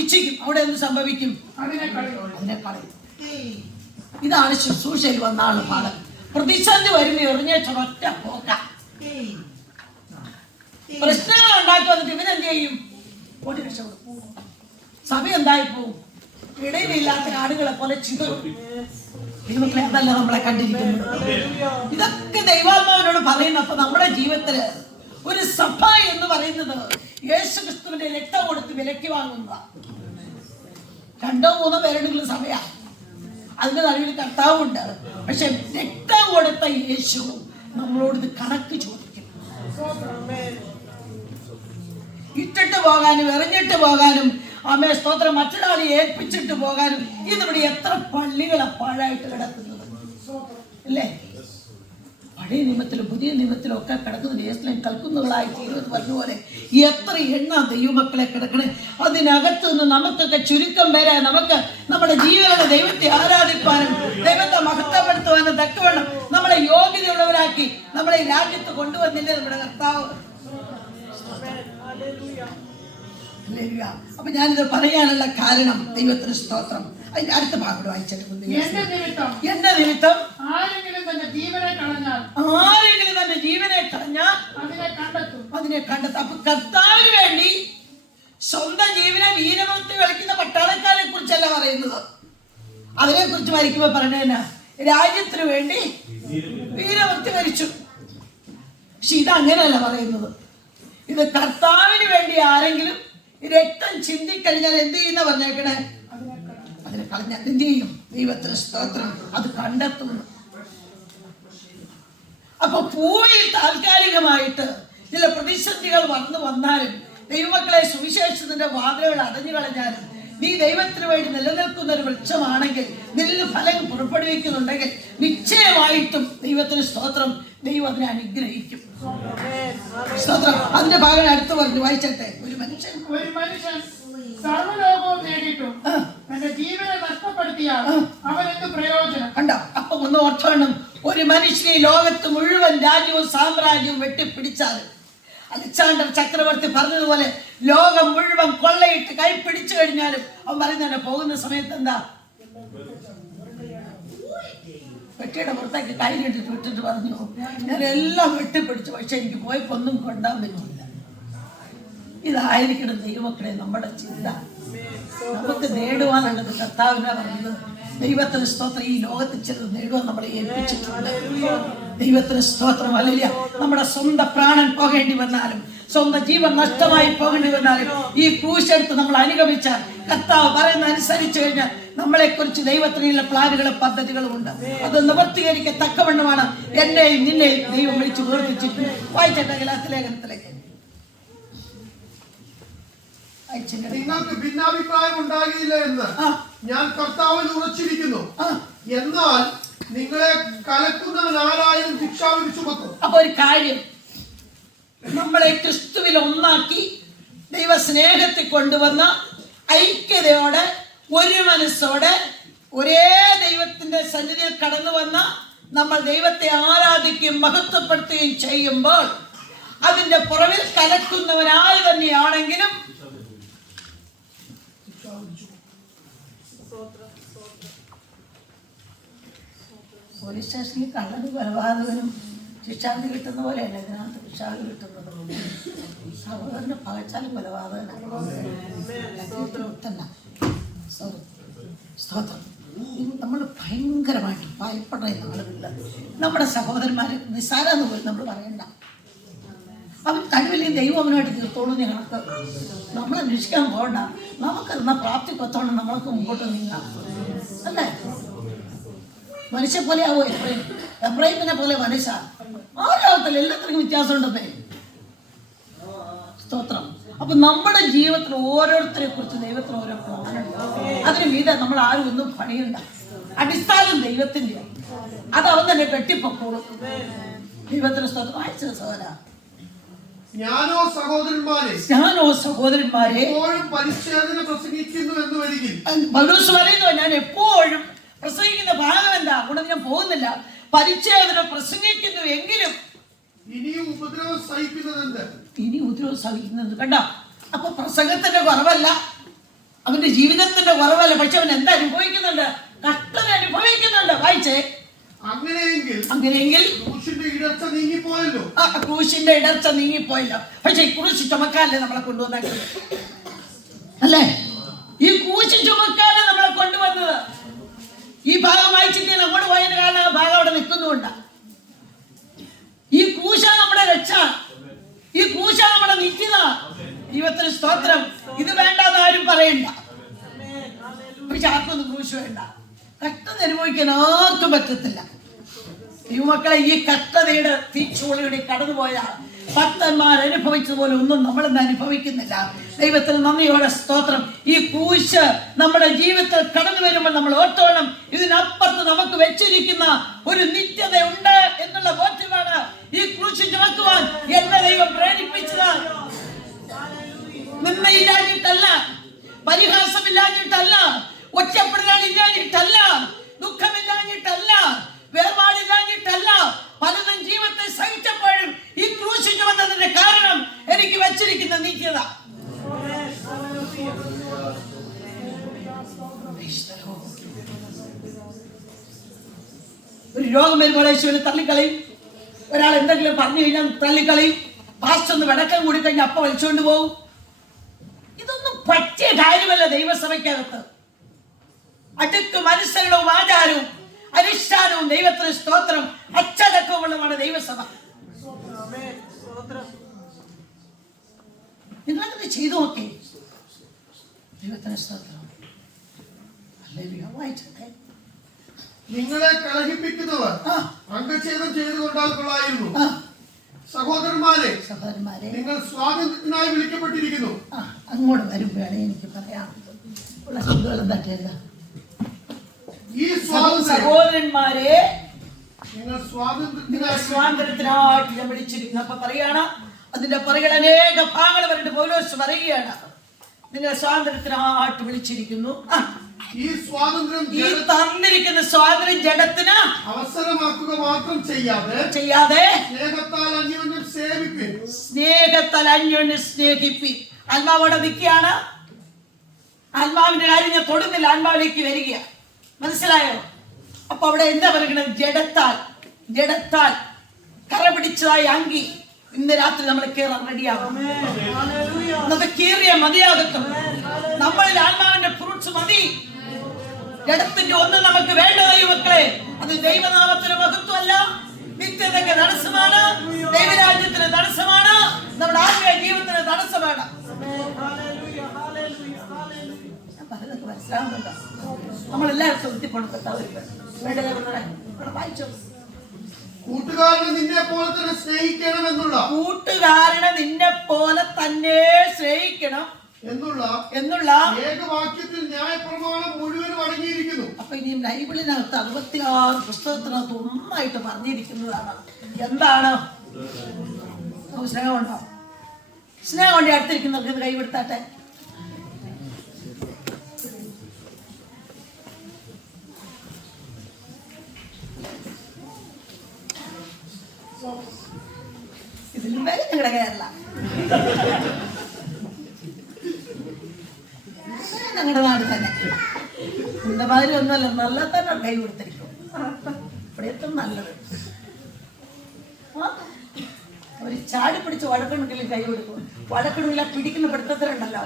ഇച്ഛിക്കും, അവിടെ എന്ത് സംഭവിക്കും? അതിനെ കളയും. ഇതാണ് ശുശ്രൂഷയിൽ വന്ന ആള് പാടം. പ്രതിസന്ധി വരുമ്പോ എറിഞ്ഞൊറ്റ പോക്ക. പ്രശ്നങ്ങൾ ഉണ്ടാക്കി വന്നിട്ട് ഇവനെന്ത് ചെയ്യും? ഓടി രക്ഷപ്പെടും. സഭ എന്തായി പോവും? ഇടയിലില്ലാത്ത ആടുകളെ പോലെ ചിതറും. ദൈവമക്കളെ, അതല്ല നമ്മളെ കണ്ടിരിക്കുന്നത്. ഇതൊക്കെ ദൈവാത്മാവിനോട് പറയുന്നപ്പോ നമ്മുടെ ജീവിതത്തില് ഒരു സഭ എന്ന് പറയുന്നത് യേശുക്രിസ്തുവിന്റെ രക്തം കൊടുത്ത് വിലക്കി വാങ്ങുന്ന 2-3 പേരുടെങ്കിലും സഭയാ. അതിന്റെ നടുവിൽ കർത്താവുണ്ട്. പക്ഷെ രക്തം കൊടുത്ത യേശു നമ്മളോട് ഇത് കണക്ക് ചോദിക്കും. ഇട്ടിട്ട് പോകാനും എറിഞ്ഞിട്ട് പോകാനും അമ്മേ സ്തോത്രം മറ്റൊരാളെ ഏൽപ്പിച്ചിട്ട് പോകാനും ഇതിവിടെ എത്ര പള്ളികളെ പാഴായിട്ട് കിടക്കുന്നത് അല്ലേ? പഴയ നിയമത്തിലും പുതിയ നിയമത്തിലും ഒക്കെ കിടക്കുന്ന യേശുവിനെ കൽക്കുന്നകളായി തീരുമെന്ന് പറഞ്ഞതുപോലെ എത്ര എണ്ണ ദൈവമക്കളെ കിടക്കണേ. അതിനകത്ത് നിന്ന് നമുക്കൊക്കെ ചുരുക്കം വരെ നമുക്ക് നമ്മുടെ ജീവനുള്ള ദൈവത്തെ ആരാധിപ്പാനും ദൈവത്തെ മഹത്വപ്പെടുത്തുവാനും തക്കവണ്ണം നമ്മളെ യോഗ്യതയുള്ളവരാക്കി നമ്മളെ ഈ രാജ്യത്ത് കൊണ്ടുവന്നില്ലേ നമ്മുടെ കർത്താവ്. അപ്പൊ ഞാനിത് പറയാനുള്ള കാരണം ദൈവത്തിന് സ്തോത്രം. അതിന്റെ അടുത്ത ഭാഗം വായിച്ചെടുക്കുന്നു. എന്റെ നിമിത്തം ആരെങ്കിലും തന്റെ ജീവനെ കളഞ്ഞാൽ അതിനെ കണ്ടെത്തും. അപ്പൊ കർത്താവിന് വേണ്ടി സ്വന്തം ജീവനെ വീരമൃത്യു കളിക്കുന്ന പട്ടാളക്കാരെ കുറിച്ചല്ല പറയുന്നത്. അതിനെ കുറിച്ച് മരിക്കുമ്പോ പറഞ്ഞേനാ രാജ്യത്തിന് വേണ്ടി വീരമൃത്യു മരിച്ചു. പക്ഷെ ഇതങ്ങനെയല്ല പറയുന്നത്. ഇത് കർത്താവിന് വേണ്ടി ആരെങ്കിലും രക്തം ചിന്തിക്കഴിഞ്ഞാൽ എന്ത് ചെയ്യുന്ന പറഞ്ഞേക്കണേ? അതിനെ കളഞ്ഞാൽ എന്ത് ചെയ്യും? ദൈവത്തിന് സ്തോത്രം, അത് കണ്ടെത്തുന്നു. അപ്പൊ ഭൂമിയിൽ താൽക്കാലികമായിട്ട് ചില പ്രതിസന്ധികൾ വന്നാലും ദൈവമക്കളെ സുവിശേഷത്തിന്റെ വാതിലുകൾ അടഞ്ഞു കളഞ്ഞാലും നീ ദൈവത്തിന് വേണ്ടി നിലനിൽക്കുന്ന ഒരു വൃക്ഷമാണെങ്കിൽ, നിന്നിൽ ഫലം പുറപ്പെടുവിക്കുന്നുണ്ടെങ്കിൽ നിശ്ചയമായിട്ടും ദൈവത്തിന് സ്തോത്രം, ദൈവം അതിനെ അനുഗ്രഹിക്കും. സ്തോത്രം. അതിന്റെ ഭാഗം അടുത്ത് പറഞ്ഞു വായിച്ചട്ടെ. ഒരു മനുഷ്യൻ സർവ്വലോകവും നേടിയിട്ടും തന്റെ ജീവനെ നഷ്ടപ്പെടുത്തിയാൽ അവൻ എന്ത് പ്രയോജനം? കണ്ടോ? അപ്പൊ ഒന്ന് ഓർത്തോണം, ഒരു മനുഷ്യനെ ലോകത്ത് മുഴുവൻ രാജ്യവും സാമ്രാജ്യവും വെട്ടിപ്പിടിച്ചാലും, അലക്സാണ്ടർ ചക്രവർത്തി പറഞ്ഞതുപോലെ ലോകം മുഴുവൻ കൊള്ളയിട്ട് കൈ പിടിച്ചു കഴിഞ്ഞാലും അവൻ പറയുന്ന പോകുന്ന സമയത്ത് എന്താ? വെട്ടിയുടെ പുറത്തേക്ക് കൈ വിട്ടിട്ട് പറഞ്ഞു, ഞാൻ എല്ലാം വെട്ടിപ്പിടിച്ചു, പക്ഷെ എനിക്ക് പോയപ്പോ ഒന്നും കൊണ്ടാൻ പറ്റില്ല. ഇതായിരിക്കണം ദൈവമക്കളെ നമ്മുടെ ചിന്ത. നമുക്ക് നേടുവാനുള്ളത് കർത്താവിനെ പറഞ്ഞത് ദൈവത്തിന് സ്തോത്രം. ഈ ലോകത്തിൽ ചിലത് നേടുവാൻ നമ്മളെ ഏൽപ്പിച്ചിട്ടുണ്ട്. ദൈവത്തിന് സ്തോത്രം. ഹല്ലേലൂയ. നമ്മുടെ സ്വന്തം പ്രാണൻ പോകേണ്ടി വന്നാലും, സ്വന്തം ജീവൻ നഷ്ടമായി പോകേണ്ടി വന്നാലും, ഈ ക്രൂശെടുത്ത് നമ്മൾ അനുഗമിച്ചാൽ, കർത്താവ് പറയുന്ന അനുസരിച്ച് കഴിഞ്ഞാൽ, നമ്മളെ കുറിച്ച് ദൈവത്തിനുള്ള പ്ലാനുകളും പദ്ധതികളും ഉണ്ട്. അത് നിവർത്തീകരിക്കാൻ തക്കവണ്ണമാണ് എന്നെയും നിന്നെയും ദൈവം വിളിച്ച് വേർതിരിച്ചിരിക്കുന്നത്. വായിച്ചേട്ടെ ഗലാത്യലേഖനത്തിലേക്ക്. നിങ്ങൾക്ക് ഭിന്നാഭിപ്രായം ഉണ്ടാകില്ല എന്ന് ഞാൻ കർത്താവിൽ ഉറച്ചിരിക്കുന്നു. എന്നാൽ നിങ്ങളെ കലക്കുന്നവൻ ആരായാലും ശിക്ഷാവിധി ചുമത്തും. അപ്പൊ ഒരു കാര്യം, നമ്മളെ ക്രിസ്തുവിൽ ഒന്നാക്കി ദൈവ സ്നേഹത്തിൽ കൊണ്ടുവന്ന ഐക്യതയോടെ ഒരു മനസ്സോടെ ഒരേ ദൈവത്തിന്റെ സന്നിധിയിൽ കടന്നു വന്ന നമ്മൾ ദൈവത്തെ ആരാധിക്കുകയും മഹത്വപ്പെടുത്തുകയും ചെയ്യുമ്പോൾ, അതിന്റെ പുറവിൽ കലക്കുന്നവനായി തന്നെയാണെങ്കിലും പോലീസ് സ്റ്റേഷനിൽ കള്ളന് കൊലപാതകനും ശിക്ഷാവിധി കിട്ടുന്ന പോലെയല്ല ഇതിനകത്ത് ശിക്ഷാവിധി കിട്ടുന്നത്. സഹോദരനെ പകച്ചാലും കൊലപാതകനാണ്. സ്തോത്രം. നമ്മൾ ഭയങ്കരമായിട്ട് ഭയപ്പെടുന്ന ആളുകളില്ല. നമ്മുടെ സഹോദരന്മാരെ നിസ്സാരെന്ന് പോലും നമ്മൾ പറയണ്ട. അവൻ കഴിവില്ലെങ്കിൽ ദൈവം അവനായിട്ട് തീർത്തോളൂ എന്ന് കണക്ക്. നമ്മൾ അന്വേഷിക്കാൻ പോകണ്ട. നമുക്കെന്ന പ്രാപ്തി കൊത്തോണം നമ്മൾക്ക് മുമ്പോട്ട് നീങ്ങാം, അല്ലേ? മനുഷ്യ പോലെ ആവോ എബ്രാഹിമിനെ പോലെ മനുഷ്യ ആരാവത്തില്ല. എല്ലാത്തിനും വ്യത്യാസമുണ്ടെന്നേ. സ്തോത്രം. അപ്പൊ നമ്മുടെ ജീവിതത്തിൽ ഓരോരുത്തരെ കുറിച്ച് ദൈവത്തിന് ഓരോ പ്ലാനുണ്ട്. അതിന് മീതെ നമ്മൾ ആരും ഒന്നും പണിയണ്ട. അടിസ്ഥാനം ദൈവത്തിന്റെ, അത് അവൻ തന്നെ കെട്ടിപ്പൊക്കോളും. ദൈവത്തിന് സ്തോത്രം. വായിച്ചത് സഹോദര. ഞാനോ സഹോദരന്മാരെ എപ്പോഴും പരിച്ഛേദന പ്രസംഗിക്കുന്നു എന്ന് വരികിൽ, പൗലോസ് പറയുന്നു, ഞാൻ എപ്പോഴും പ്രസംഗിക്കുന്ന ഭാഗം എന്താ അവിടെ ഞാൻ പോകുന്നില്ല, പരിച്ഛേദന പ്രസംഗിക്കുന്നു എങ്കിലും ഇനിയും ഉപദ്രവം സഹിക്കുന്നത്. ഇനി ഉപദ്രവം സഹിക്കുന്നത് കണ്ട. അപ്പൊ പ്രസംഗത്തിന്റെ കുറവല്ല, അവന്റെ ജീവിതത്തിന്റെ കുറവല്ല, പക്ഷെ അവൻ എന്താ അനുഭവിക്കുന്നുണ്ട്? കഷ്ടത അനുഭവിക്കുന്നുണ്ട്. വായിച്ചേ. അങ്ങനെയെങ്കിൽ ക്രൂശിന്റെ ഇടർച്ച നീങ്ങിപ്പോയല്ലോ. പക്ഷെ ഈ ക്രൂശ് ചുമക്കാനല്ലേ നമ്മളെ കൊണ്ടുവന്നത്, അല്ലേ? ഈ ക്രൂശ് ചുമക്കാനാണ് നമ്മളെ കൊണ്ടുവന്നത്. ഈ ഭാഗം വായിച്ചിട്ട് അങ്ങോട്ട് പോയതിന് കാരണം ആ ഭാഗം അവിടെ നിൽക്കുന്നുണ്ട്. ഈ ക്രൂശ നമ്മുടെ രക്ഷ, ഈ ക്രൂശ നമ്മുടെ നിത്യത. ദൈവത്തിന് സ്തോത്രം. ഇത് വേണ്ടാന്ന് ആരും പറയണ്ട. പക്ഷെ ആർക്കൊന്നും ക്രൂശ് വേണ്ട. കഷ്ടത അനുഭവിക്കാൻ ആർക്കും പറ്റത്തില്ല. യുവമക്കളെ, ഈ കഷ്ടതയുടെ തീച്ചൂളിയുടെ കടന്നുപോയ ഭക്തന്മാർ അനുഭവിച്ചതുപോലെ ഒന്നും നമ്മളിന്ന് അനുഭവിക്കുന്നില്ല. ദൈവത്തിന് നന്ദിയോടെ സ്തോത്രം. ഈ ക്രൂശ് നമ്മുടെ ജീവിതത്തിൽ കടന്നു വരുമ്പോൾ നമ്മൾ ഓർത്തോണം, ഇതിനപ്പുറത്ത് നമുക്ക് വെച്ചിരിക്കുന്ന ഒരു നിത്യത ഉണ്ട് എന്നുള്ള ബോധ്യമാണ് ഈ ക്രൂശ് ചുമക്കുവാൻ എന്നെ ദൈവം പ്രേരിപ്പിച്ചത്. നിന്നയില്ലാഞ്ഞിട്ടല്ല, പരിഹാസമില്ലാഞ്ഞിട്ടല്ല, ഒറ്റപ്പെടലില്ലാഞ്ഞിട്ടല്ല, ദുഃഖമില്ലാഞ്ഞിട്ടല്ല, വേർപാടില്ലാഞ്ഞിട്ടല്ല, പലതും ജീവിതത്തെ സഹിച്ചപ്പോഴും ഈ ക്രൂശ് ചുമന്നതിന്റെ കാരണം എനിക്ക് വച്ചിരിക്കുന്ന നിത്യത. ഒരു രോഗം വരുമ്പോൾ യേശുവിനെ തള്ളിക്കളയും. ഒരാൾ എന്തെങ്കിലും പറഞ്ഞു കഴിഞ്ഞാൽ തള്ളിക്കളയും. പാസ്റ്റർ ഒന്ന് വിടക്കം കൂടി കഴിഞ്ഞാൽ അപ്പ വലിച്ചുകൊണ്ട് പോകും. ഇതൊന്നും പറ്റിയ കാര്യമല്ല ദൈവസഭയ്ക്കകത്ത്. അടുക്കും അനുസരണവും ആചാരവും അനുഷ്ഠാനവും ദൈവത്തിന് സ്തോത്രം അച്ചടക്കമുള്ളതാണ് ദൈവസഭ. നിങ്ങളങ്ങനെ ചെയ്തു നോക്കേ. ദൈവത്തിന് സ്തോത്രം. വായിച്ചേ. നിങ്ങളെ കലഹിപ്പിക്കുന്നവർ അംഗച്ഛേദം ചെയ്തുകൊണ്ടാൽ കൊള്ളായിരുന്നു. സഹോദരന്മാരെ, നിങ്ങൾ സ്വാതന്ത്ര്യത്തിനായി വിളിക്കപ്പെട്ടിരിക്കുന്നു. അങ്ങോട്ട് വരുമ്പോഴാണ് എനിക്ക് പറയാം ഉള്ള ശബ്ദങ്ങൾ എന്താ കേൾക്കുക. ഈ സഹോദരന്മാരെ, നിങ്ങൾ സ്വാതന്ത്ര്യത്തിനായിട്ട് ഞാൻ വിളിച്ചിരിക്കുന്നു. അപ്പൊ പറയാണ്, അതിന്റെ പുറകിൽ അനേക ഭാഗങ്ങൾ പറഞ്ഞിട്ട് പൗലോസ് പറയുകയാണ്, നിങ്ങൾ സ്വാതന്ത്ര്യത്തിനായിട്ട് വിളിച്ചിരിക്കുന്നു. ഈ സ്വാതന്ത്ര്യം, ഈ തന്നിരിക്കുന്ന സ്വാതന്ത്ര്യം ജഡത്തിന് അവസരമാക്കുക മാത്രം ചെയ്യാതെ സ്നേഹത്താൽ അന്യോന്യം സ്നേഹിപ്പിൻ. ആത്മാവോടെ നിൽക്കുകയാണ്. ആത്മാവിന്റെ കാര്യം ഞാൻ തൊടുന്നില്ല, ആത്മാവിലേക്ക് വരിക. മനസ്സിലായോ? അപ്പൊ അവിടെ എന്താ പറയുന്നത്? ജഡത്താൽ കറ പിടിച്ചതായി അങ്കി ഇന്ന് രാത്രി നമ്മൾ കീറാൻ റെഡിയാകും. കീറിയ മതിയാകത്തും. നമ്മളിൽ ആത്മാവിന്റെ ഫ്രൂട്ട്സ് മതി. ജഡത്തിന്റെ ഒന്നും നമുക്ക് വേണ്ട ദൈവമക്കളെ. അത് ദൈവനാമത്തിന് മഹത്വമല്ല, നിത്യതയ്ക്ക് തടസ്സമാണ്, ദൈവരാജ്യത്തിന് തടസ്സമാണ്, നമ്മുടെ ആത്മീയ ജീവിതത്തിന് തടസ്സമാണ്. പറയുന്നതൊക്കെ മനസ്സിലാവുന്നുണ്ടോ? നമ്മളെല്ലാവരും വായിച്ചോ. കൂട്ടുകാരനെ നിന്നെ പോലെ തന്നെ സ്നേഹിക്കണമെന്നുള്ള കൂട്ടുകാരനെ നിന്നെ പോലെ തന്നെ സ്നേഹിക്കണം എന്നുള്ള ഏകവാക്യത്തിൽ ന്യായപ്രമാണം മുഴുവനും അടങ്ങിയിരിക്കുന്നു. അപ്പൊ ഇനി ബൈബിളിനകത്ത് 66 പുസ്തകത്തിനകത്ത് ഒന്നായിട്ട് പറഞ്ഞിരിക്കുന്നതാണ്. എന്താണ്? സ്നേഹമുണ്ടോ? സ്നേഹം കൊണ്ട് അടുത്തിരിക്കുന്നവർക്ക് കൈവിടുത്താട്ടെ. ഇതിലും വേഗം ഞങ്ങളുടെ കേരള ഞങ്ങളുടെ നാട് തന്നെ இந்த மாதிரி ഒന്നുമല്ല, നല്ല തന്നെ കൈ കൊടുത്തിരിക്കും. ഇവിടെ ഏറ്റവും നല്ലത് ഒരു ചാടി പിടിച്ച് വഴക്കുണ്ടെങ്കിലും കൈ കൊടുക്കും. വഴക്കുണ്ടെങ്കിൽ പിടിക്കുന്ന പിടുത്തത്തിലുണ്ടല്ലോ.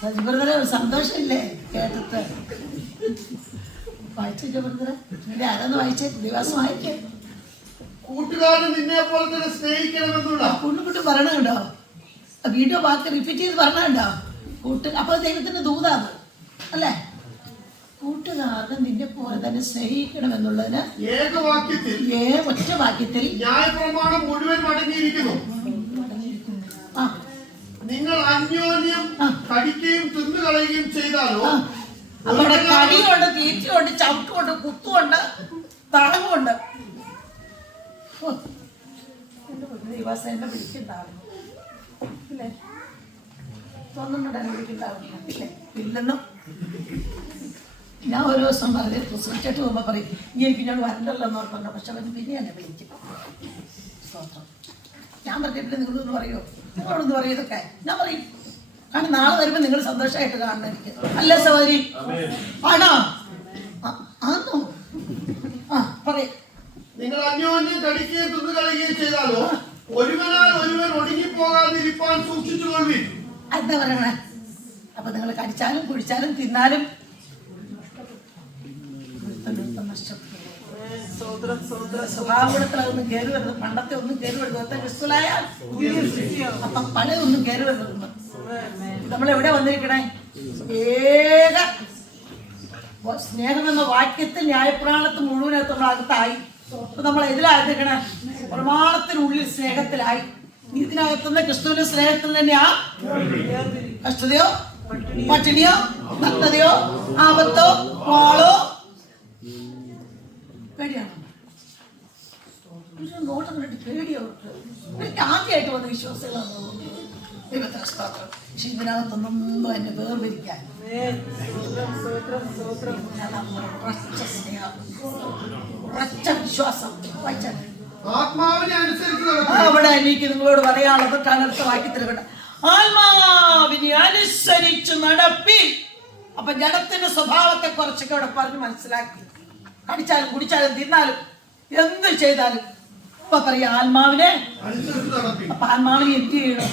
സജിബ്രദറെ ഒരു സന്തോഷമില്ലേ കേട്ടിട്ട്? വായിച്ചോ ബ്രദറെ, എന്റെ ആരാന്ന് വായിച്ചേ? ദിവസം വായിക്കേ. കൂട്ടുകാരൻ നിന്നെ പോലെ തന്നെ സ്നേഹിക്കണമെന്നുള്ള കുട്ടി പറയണുണ്ടോ? വീഡിയോ വാക്ക് റിപ്പീറ്റ് ചെയ്ത് പറഞ്ഞുണ്ടോ? അപ്പൊ ദൈവത്തിന്റെ ദൂതാണ് അല്ലേ? കൂട്ടുകാരൻ നിന്നെ പോലെ തന്നെ സ്നേഹിക്കണമെന്നുള്ളതിന് ഏകവാക്യത്തിൽ ഒറ്റ വാക്യത്തിൽ ന്യായപ്രമാണം മുഴുവൻ അടങ്ങിയിരിക്കുന്നു. നിങ്ങൾ അന്യോന്യം കടിക്കുകയും തിന്നുകളയുകയും ചെയ്താലോ? അവിടെ കടിയുണ്ട്, തീറ്റയുണ്ട്, ചവിട്ടുമുണ്ട്, കുത്തുമുണ്ട്, തടവുമുണ്ട്. എന്നെ വിളിക്കണ്ടാവും ഇല്ലേ? തോന്നുന്നുണ്ട് എന്നെ വിളിക്കണ്ടാവില്ല ഇല്ലേ? ഇല്ലെന്നും ഞാൻ ഒരു ദിവസം പറഞ്ഞ് പ്രസവിച്ചിട്ട് പോകുമ്പോൾ പറയും ഈ എനിക്ക് ഞാൻ വരണ്ടല്ലോ എന്ന് ഓർമ്മ. പക്ഷെ അവന് പിന്നെ എന്നെ വിളിക്കും. സ്വന്തം ഞാൻ പറഞ്ഞിട്ട് നിങ്ങളൊന്ന് പറയുമോ? നിങ്ങളോടൊന്ന് പറയും ഇതൊക്കെ ഞാൻ പറയും. കാരണം നാളെ വരുമ്പോൾ നിങ്ങൾ സന്തോഷമായിട്ട് കാണണം എനിക്ക്. അല്ലേ സഹോദരി? ആണോ? ആണോ? പറയും. നിങ്ങൾ അന്യോന്യം കടിക്കുകയും തിന്നുകളയുകയും ചെയ്താലോ ഒരുവനാൽ ഒരുവൻ ഒടുങ്ങിപ്പോകാതിരിപ്പാൻ സൂക്ഷിച്ചുകൊള്ളുവിൻ. എന്താ പറയണേ? അപ്പൊ നിങ്ങൾ കടിച്ചാലും കുഴിച്ചാലും തിന്നാലും സ്വഭാവത്തിൽ അതൊന്നും കയറി വരുന്നത്. പണ്ടത്തെ ഒന്നും കയറി വരുന്നത് ക്രിസ്തുലായാൽ അപ്പൊ പഴയ ഒന്നും കയറി വരുന്നത്. നമ്മളെവിടെ വന്നിരിക്കണേ? ഏക സ്നേഹം എന്ന വാക്യത്തിൽ ന്യായപ്രമാണത്തിൽ മുഴുവനകത്ത് നമ്മൾ അകത്തായി. അപ്പൊ നമ്മൾ എതിലായിരിക്കണേ? പ്രമാണത്തിനുള്ളിൽ സ്നേഹത്തിലായി. ഇതിനകത്തുനിന്ന് ക്രിസ്തുവിന്റെ സ്നേഹത്തിൽ തന്നെയാ കഷ്ടതയോ പട്ടിണിയോ നഗ്നതയോ ആപത്തോ വാളോ പേടിയാണോ? നോട്ടം കണ്ടിട്ട് പേടിയോ? എനിക്ക് ആദ്യമായിട്ട് വന്ന വിശ്വാസികളാണ് ദൈവത്തെ സ്തോത്രം. പക്ഷെ ഇതിനകത്തൊന്നും എന്നെ വേർതിരിക്കാൻ വിശ്വാസം വായിച്ചാൽ അവിടെ എനിക്ക് നിങ്ങളോട് പറയാനുള്ളത് അടുത്ത വാക്യത്തിൽ കണ്ട ആത്മാവിനെ അനുസരിച്ച് നടപ്പി. അപ്പൊ ജഡത്തിന്റെ സ്വഭാവത്തെ കുറച്ചൊക്കെ അവിടെ പറഞ്ഞ് മനസ്സിലാക്കി. കടിച്ചാലും കുടിച്ചാലും തിന്നാലും എന്ത് ചെയ്താലും ഇപ്പൊ പറയാ ആത്മാവിനെ. അപ്പൊ ആത്മാവിനെ എന്ത് ചെയ്യണം?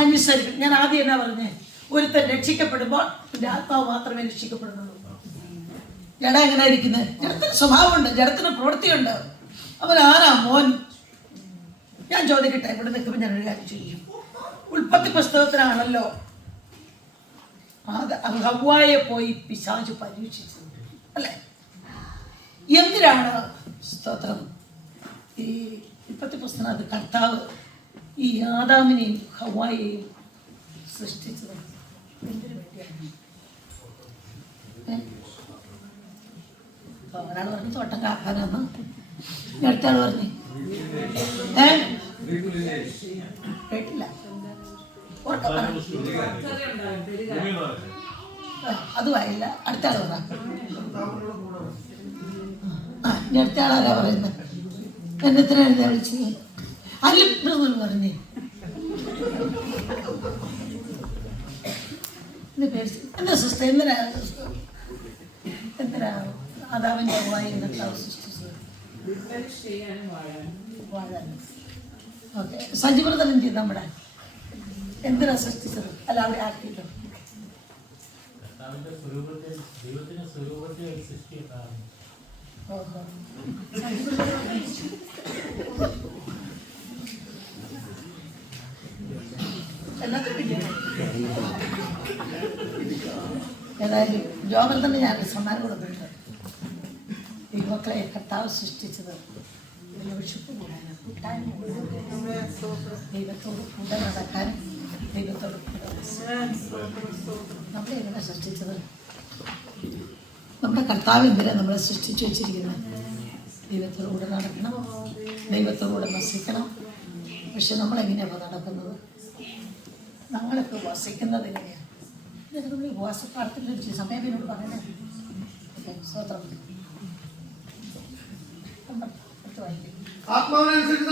അനുസരിക്കണം. ഞാൻ ആദ്യം എന്നാ പറഞ്ഞേ? ഒരുത്തൻ രക്ഷിക്കപ്പെടുമ്പോൾ പിന്നെ ആത്മാവ് മാത്രമേ രക്ഷിക്കപ്പെടുന്നുള്ളൂ. ജഡം എങ്ങനെ ഇരിക്കുന്നത്? ജഡത്തിന് സ്വഭാവമുണ്ട്, ജഡത്തിന് പ്രവൃത്തിയുണ്ട്. അവൻ ആരാ മോൻ? ഞാൻ ചോദിക്കട്ടെ, ഇവിടെ നിൽക്കുമ്പോൾ ഞാനൊരു കാര്യം ചോദിക്കും. ഉൽപ്പത്തി പുസ്തകത്തിനാണല്ലോ ഹവ്വായെ പോയി പിശാച് പരീക്ഷിച്ചത് അല്ലേ? എന്തിനാണ് സ്തോത്രം ഈ ഉൽപ്പത്തി പുസ്തകത്തിനകത്ത് കർത്താവ് ഈ ആദാമിനെയും ഹവ്വായെയും സൃഷ്ടിച്ചത് എന്തിനു വേണ്ടിയാണ്? ഒരാൾ പറഞ്ഞു തോട്ടം കാക്കാനാന്ന്, അടുത്താൾ പറഞ്ഞു കേട്ടില്ല. അതുമായില്ല. അടുത്താൾ പറ. ഇനി അടുത്തയാളാരാ പറയുന്നത്? എന്നെ എത്ര എഴുതാ വിളിച്ചത്? അല്ല പറഞ്ഞേ എന്താ സിസ്റ്റർ? എന്തിനാ ആദാമിന്റെ ഹവ്വായെ സൃഷ്ടിച്ചത്? വാഴാൻ. ഓക്കെ, സജീവ്രതം എന്ത് ചെയ്ത് നമ്മുടെ എന്തിനാ സൃഷ്ടിച്ചത്? അല്ല അവിടെ ആക്കിയിട്ടോ. ഓഹോ, ഏതായാലും ജോബിൽ തന്നെ ഞാൻ സമ്മാനം കൊടുത്തിട്ടുണ്ട്. ഈ മക്കളെ കർത്താവ് സൃഷ്ടിച്ചത് വിശുദ്ധ കൂടാനും കൂട്ടാനും ദൈവത്തോട് കൂടെ നടക്കാനും ദൈവത്തോട് കൂടെ നമ്മളെ എങ്ങനെ സൃഷ്ടിച്ചത്? നമ്മുടെ കർത്താവ് എന്തിനാ നമ്മളെ സൃഷ്ടിച്ചു വെച്ചിരിക്കുന്നത്? ദൈവത്തോടുകൂടെ നടക്കണം, ദൈവത്തോടുകൂടെ വസിക്കണം. പക്ഷെ നമ്മളെങ്ങനെയാണ് നടക്കുന്നത്? ഞങ്ങളൊക്കെ വസിക്കുന്നത് എങ്ങനെയാണ്? ഇതൊക്കെ നമ്മൾ ഉപവാസപ്പാടത്തിൻ്റെ സമയത്തിനോട് പറയണേ. സ്വതന്ത്രം ആത്മാവിനനുസരിച്ച്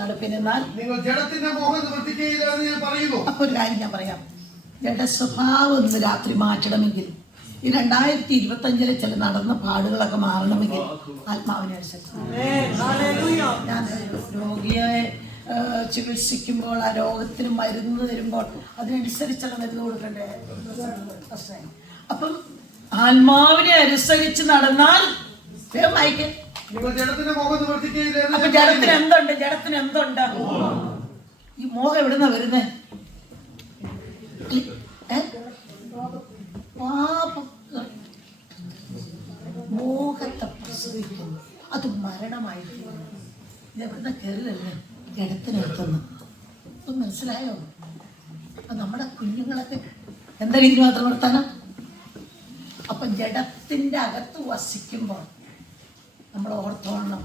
നടപ്പിനെന്നാൽ നിങ്ങൾ ജഡത്തിന്റെ മോഹം നിവർത്തിക്കുകയില്ല എന്ന് ഞാൻ പറയുന്നു. അപ്പൊ ഒരു കാര്യം ഞാൻ പറയാം. ജഡസ്വഭാവം ഒന്ന് രാത്രി മാറ്റണമെങ്കിൽ, ഈ 2025 ചില നടന്ന പാടുകളൊക്കെ മാറണമെങ്കിൽ ആത്മാവിനനുസരിച്ച്. ഞാൻ രോഗിയെ ചികിത്സിക്കുമ്പോൾ ആ രോഗത്തിന് മരുന്ന് തരുമ്പോൾ അതിനനുസരിച്ചുള്ള മരുന്ന് കൊടുക്കണ്ടേ? അപ്പം ആത്മാവിനെ അനുസരിച്ച് നടന്നാൽ വായിക്കേ. നിങ്ങൾ ജഡത്തിന്റെ മോഹം നിവർത്തിക്കുകയില്ല. അപ്പൊ ജഡത്തിന് എന്തുണ്ട്? ജഡത്തിന് എന്തുണ്ട്? ഈ മോഹം എവിടുന്നാ വരുന്നേ? മോഹത്തെ പ്രസവിക്കുന്നു, അത് മരണമായിട്ട് ഇതെവിടുന്ന കയറിയല്ലേ? ജഡത്തിനെത്തുന്നു. ഇപ്പം മനസ്സിലായോ? അപ്പൊ നമ്മുടെ കുഞ്ഞുങ്ങളൊക്കെ എന്താ രീതി മാത്രം നിർത്താനോ? അപ്പൊ ജഡത്തിന്റെ അകത്ത് വസിക്കുമ്പോൾ നമ്മൾ ഓർത്തോണം,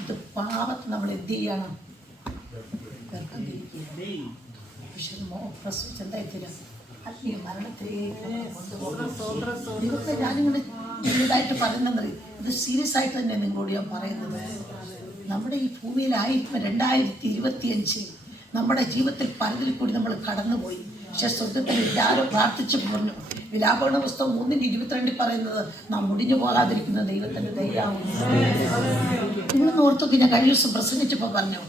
ഇത് പാപത്ത് നമ്മൾ എന്ത് ചെയ്യണം? പക്ഷെ പ്രസവിച്ച് എന്തായിത്തരും? ആത്മീയ മരണത്തിലേക്ക് ദൈവത്തെ ഞാനിങ്ങനെ ഇതായിട്ട് പറയുന്നത് ഇത് സീരിയസ് ആയിട്ട് തന്നെ നിങ്ങളോട് ഞാൻ പറയുന്നത്. നമ്മുടെ ഈ ഭൂമിയിലായിരിക്കും 2025 നമ്മുടെ ജീവിതത്തിൽ പലതിൽ കൂടി നമ്മൾ കടന്നുപോയി. പക്ഷെ സ്വർഗത്തിൽ എല്ലാവരും പ്രാർത്ഥിച്ചു പറഞ്ഞു. വിലാപന പുസ്തകം 3:22 പറയുന്നത് നാം മുടിഞ്ഞു പോകാതിരിക്കുന്ന ദൈവത്തിന്റെ ദൈവമാണ്. നിങ്ങളൊന്ന് ഓർത്തൊക്കെ ഞാൻ കഴിഞ്ഞ ദിവസം പ്രസംഗിച്ചപ്പോൾ പറഞ്ഞു,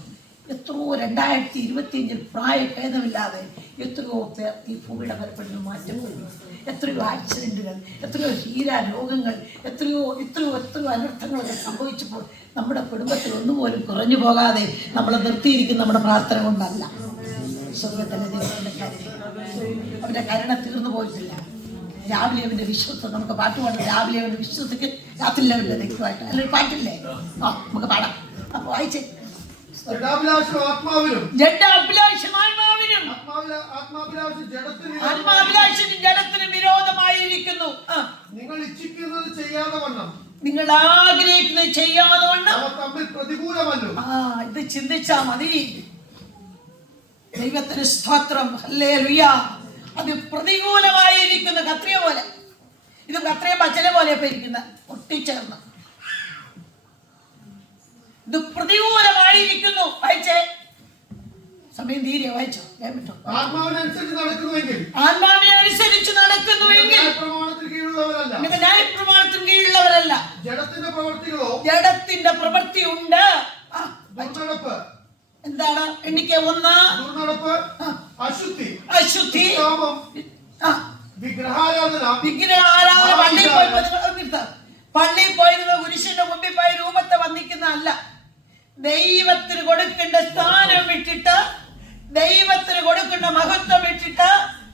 എത്രയോ 2025 പ്രായഭേദമില്ലാതെ എത്രയോ പേർ ഈ ഭൂമിയുടെ പരപ്പെടുന്ന മാറ്റം വരുന്നു. എത്രയോ ആക്സിഡന്റുകൾ, എത്രയോ രോഗങ്ങൾ, എത്രയോ അനർത്ഥങ്ങളൊക്കെ സംഭവിച്ചപ്പോൾ നമ്മുടെ കുടുംബത്തിൽ ഒന്നുപോലും കുറഞ്ഞു പോകാതെ നമ്മളെ നിർത്തിയിരിക്കുന്ന നമ്മുടെ പ്രാർത്ഥന കൊണ്ടല്ല. സ്വർഗത്തിലെ ദൈവത്തിന്റെ കരുണ, അവന്റെ കരുണ തീർന്നു പോയിട്ടില്ല. രാവിലെ അവന്റെ വിശ്വസം, നമുക്ക് പാട്ട് പാടും. രാവിലെ അവന്റെ വിശ്വസിക്ക് രാത്രി അവന്റെ ദൈവമായിട്ട് അല്ലൊരു പാട്ടില്ലേ? നമുക്ക് പാടാം. അപ്പൊ വായിച്ചേ. ആത്മാവിലാശം ജഡത്തിന് വിരോധമായിരിക്കുന്നു. നിങ്ങൾ ഇച്ഛിക്കുന്നത് ചെയ്യാതെ വണ്ണം, നിങ്ങൾ ആഗ്രഹിക്കുന്നത് ചെയ്യാതെ വണ്ണം തമ്മിൽ പ്രതികൂലമല്ലോ. ഇത് ചിന്തിച്ചാ മതി. ദൈവത്തിന് സ്തോത്രം, ഹല്ലേലൂയ. അത് പ്രതികൂലമായിരിക്കുന്നു. കത്രിയ പോലെ, ഇത് കത്രിയ പച്ചല പോലെ ഇരിക്കുന്ന ഒട്ടിച്ചേർന്ന് ഇത് പ്രതികൂലമായിരിക്കുന്നു. വായിച്ചേ, സമയം തീരെ വായിച്ചോ. ആത്മാവിനനുസരിച്ച് നടക്കുന്നുവെങ്കിൽ നിങ്ങൾ ന്യായപ്രമാണത്തിന് കീഴുള്ളവരല്ല. ജഡത്തിന്റെ പ്രവൃത്തി ഉണ്ട്. എന്താണ്? എണ്ണിക്ക 1. അശുദ്ധി, വിഗ്രഹാരാധന. പള്ളിയിൽ പോയി പുരുഷന്റെ മുമ്പിൽ പോയി രൂപത്തെ വന്ദിക്കുന്ന അല്ല. ദൈവത്തിന് കൊടുക്കേണ്ട സ്ഥാനം വിട്ടിട്ട്, ദൈവത്തിന് കൊടുക്കേണ്ട മഹത്വം വിട്ടിട്ട്,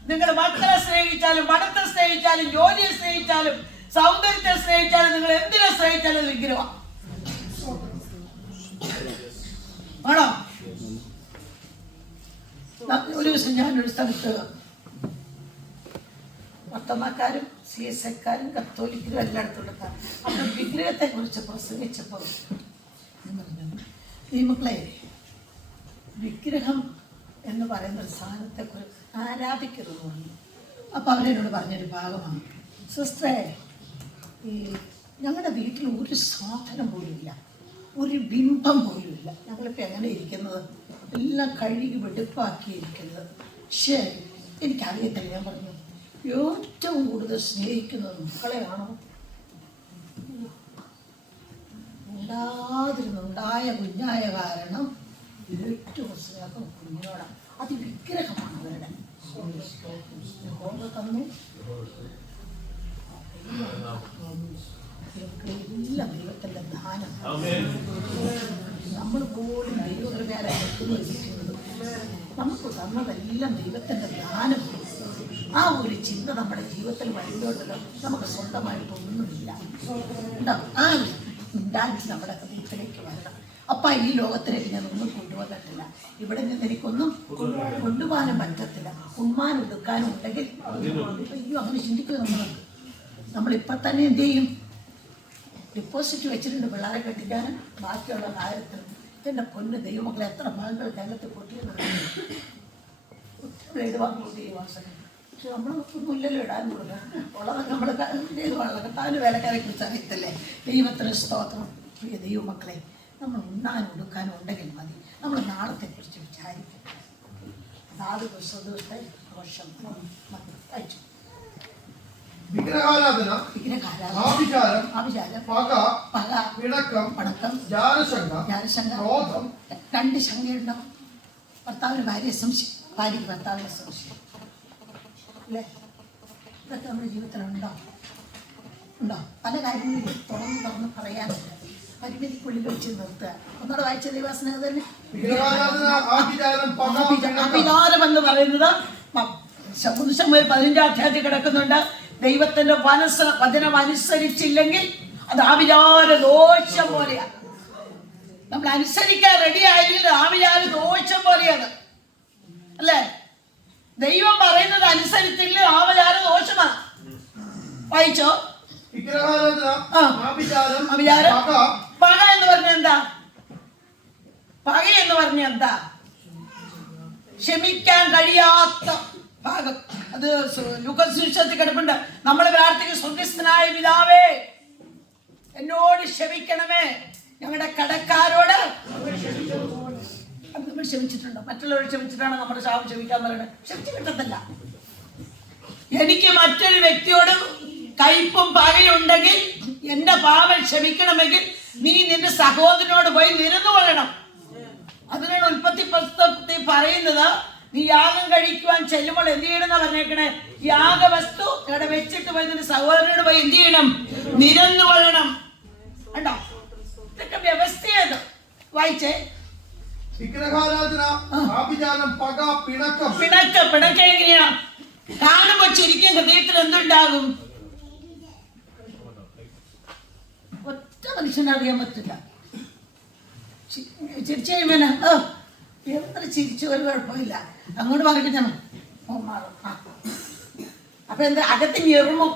നിങ്ങൾ മക്കളെ സ്നേഹിച്ചാലും, പണത്തെ സ്നേഹിച്ചാലും, ജോലിയെ സ്നേഹിച്ചാലും, സൗന്ദര്യത്തെ സ്നേഹിച്ചാലും, നിങ്ങൾ എന്തിനെ സ്നേഹിച്ചാലും വിഗ്രഹം ആണോ? ഒരു ദിവസം ഞാനൊരു സ്ഥലത്ത് പത്തമ്മക്കാരും CSIക്കാരും കത്തോലിക്കരും എല്ലായിടത്തും എടുക്കാം. അവിടെ വിഗ്രഹത്തെ കുറിച്ച് പ്രസംഗിച്ചപ്പോൾ ഈ മക്കളെ, വിഗ്രഹം എന്ന് പറയുന്ന ഒരു സാധനത്തെ കുറിച്ച് ആരാധിക്കരുത് പറഞ്ഞു. അപ്പോൾ അവരെന്നോട് പറഞ്ഞൊരു ഭാഗമാണ്, സിസ്റ്ററെ, ഈ ഞങ്ങളുടെ വീട്ടിൽ ഒരു സാധനം പോലുമില്ല, ഒരു ബിംബം പോലുമില്ല. ഞങ്ങളിപ്പോൾ എങ്ങനെ ഇരിക്കുന്നത്? എല്ലാം കഴുകി വെടുപ്പാക്കിയിരിക്കുന്നത്. ശരി, എനിക്കറിയത്തില്ല. ഞാൻ പറഞ്ഞു, ഏറ്റവും കൂടുതൽ സ്നേഹിക്കുന്നത് മക്കളെയാണോ? ഉണ്ടായ കുഞ്ഞായ കാരണം ഏറ്റവും സ്നേഹം കുഞ്ഞിനോടാണ്. അത് വിഗ്രഹമാണ് അവരുടെ. തന്നു എല്ലാം ദൈവത്തിൻ്റെ ദാനം. നമ്മൾ പോലും ദൈവകൃപയാൽ നമുക്ക് തന്നതെല്ലാം ദൈവത്തിൻ്റെ ദാനം. ആ ഒരു ചിന്ത നമ്മുടെ ജീവിതത്തിൽ വരുമ്പോഴല്ലോ നമുക്ക് സ്വന്തമായിട്ടൊന്നുമില്ല. ആ ഉണ്ടാക്കി നമ്മുടെ ഹൃദയത്തിലേക്ക് വരണം. അപ്പം ഈ ലോകത്തിലേക്ക് ഞാനൊന്നും കൊണ്ടുവന്നിട്ടില്ല. ഇവിടെ നിന്ന് എനിക്കൊന്നും കൊണ്ടുപോകാനും പറ്റത്തില്ല. ഉണ്മാനും എടുക്കാനും ഉണ്ടെങ്കിൽ അയ്യോ അങ്ങനെ ചിന്തിക്കുക. നമ്മളിപ്പം തന്നെ എന്ത് ചെയ്യും? ഡിപ്പോസിറ്റ് വെച്ചിട്ടുണ്ട് പിള്ളേരെ കെട്ടിക്കാനും ബാക്കിയുള്ള കാര്യത്തിൽ. എൻ്റെ പൊന്ന് ദൈവമക്കളെ എത്ര മകൾ കേരളത്തിൽ പൊട്ടിയെന്ന് ഇടുവാൻ കൂട്ടി ഈ വാസന. പക്ഷെ നമ്മൾ മുല്ലല്ലോ ഇടാൻ കൊടുക്കുക ഉള്ളതൊക്കെ നമ്മൾ ചെയ്ത് വളർത്താൻ വേലക്കാരെ കുറിച്ച് അറിയത്തില്ലേ. ദൈവത്തിന് സ്തോത്രം. പ്രിയ ദൈവമക്കളെ, നമ്മൾ ഉണ്ണാനും ഉടുക്കാനും ഉണ്ടെങ്കിൽ മതി. നമ്മൾ നാളത്തെക്കുറിച്ച് വിചാരിക്കും. അതാത് ദിവസത്തെ ദോഷം അയച്ചു. വിഗ്രഹാരാധന, ആഭിചാരം, പക, പിണക്കം, ജാരശങ്ക, ക്രോധം. രണ്ട് ശങ്കയുണ്ടാവും. ഭർത്താവിന് ഭാര്യയെ സംശയം, ഭാര്യയ്ക്ക് ഭർത്താവിനെ സംശയം. അല്ലേ? ഇതൊക്കെ നമ്മുടെ ജീവിതത്തിലുണ്ടോ? പല കാര്യങ്ങളും തുറന്ന് പറയാനുണ്ട്. പരിമിതിക്കുള്ളിൽ വെച്ച് നിർത്തുക. ഒന്നോടെ വായിച്ച ദൈവാസന തന്നെ. അഭിചാരം എന്ന് പറയുന്നത് 15 അധ്യായത്തിൽ കിടക്കുന്നുണ്ട്. ദൈവത്തിന്റെ വചനം അനുസരിച്ചില്ലെങ്കിൽ അത് ആഭിചാര ദോഷം പോലെയാണ്. നമ്മൾ അനുസരിക്കാൻ റെഡി ആയില്ലെങ്കിൽ ആഭിചാര ദോഷം പോലെയാണ്. അല്ലേ? ദൈവം പറയുന്നത് അനുസരിച്ചില്ലെങ്കിൽ ആഭിചാര ദോഷമാണ്. വായിച്ചോ? അഭിചാരം. പക എന്ന് പറഞ്ഞ എന്താ? പക എന്ന് പറഞ്ഞ എന്താ? ക്ഷമിക്കാൻ കഴിയാത്ത ഭാഗം. അത് ലൂക്കോസ് സുവിശേഷത്തിൽ കിടപ്പുണ്ട്. നമ്മൾ പ്രാർത്ഥിക്കും, സ്വർഗ്ഗസ്ഥനായ പിതാവേ എന്നോട് ക്ഷമിക്കണമേ, ഞങ്ങളുടെ കടക്കാരോട്. അത് നമ്മൾ ക്ഷമിച്ചിട്ടുണ്ടോ? മറ്റുള്ളവർ ക്ഷമിച്ചിട്ടാണ് നമ്മുടെ ശാപം ക്ഷമിക്കാൻ പറയുന്നത്. ക്ഷമിച്ചു കിട്ടത്തില്ല. എനിക്ക് മറ്റൊരു വ്യക്തിയോട് കയ്പും പകയുണ്ടെങ്കിൽ എന്റെ പാപം ക്ഷമിക്കണമെങ്കിൽ നീ നിന്റെ സഹോദരനോട് പോയി നിരന്നു കൊള്ളണം. അതിനാണ് ഉൽപ്പത്തി പുസ്തകത്തിൽ പറയുന്നത്, നീ യാഗം കഴിക്കുവാൻ ചെല്ലുമ്പോൾ എന്ത് ചെയ്യണമെന്നാ പറഞ്ഞേക്കണേ? യാഗവസ്തു ഇവിടെ വെച്ചിട്ട് പോയി നിന്റെ സഹോദരനോട് പോയി എന്ത് ചെയ്യണം? നിരന്നു കൊള്ളണം. കണ്ടോ? ഇതൊക്കെ വ്യവസ്ഥയത്. വായിച്ചേ. പിണക്കം എങ്ങനെയാ? കാണുമ്പോ ചിരിക്കും, ഹൃദയത്തിൽ എന്തുണ്ടാകും? ഒറ്റ മനുഷ്യനെ അറിയാൻ പറ്റില്ല. ചിരിച്ചു കഴിയുമ്പോ എത്ര ചിരിച്ചു ഒരു കുഴപ്പമില്ല. അങ്ങോട്ട് പറഞ്ഞാൽ മാറും. അപ്പൊ എന്താ? അകത്ത് ഞെറുമോ?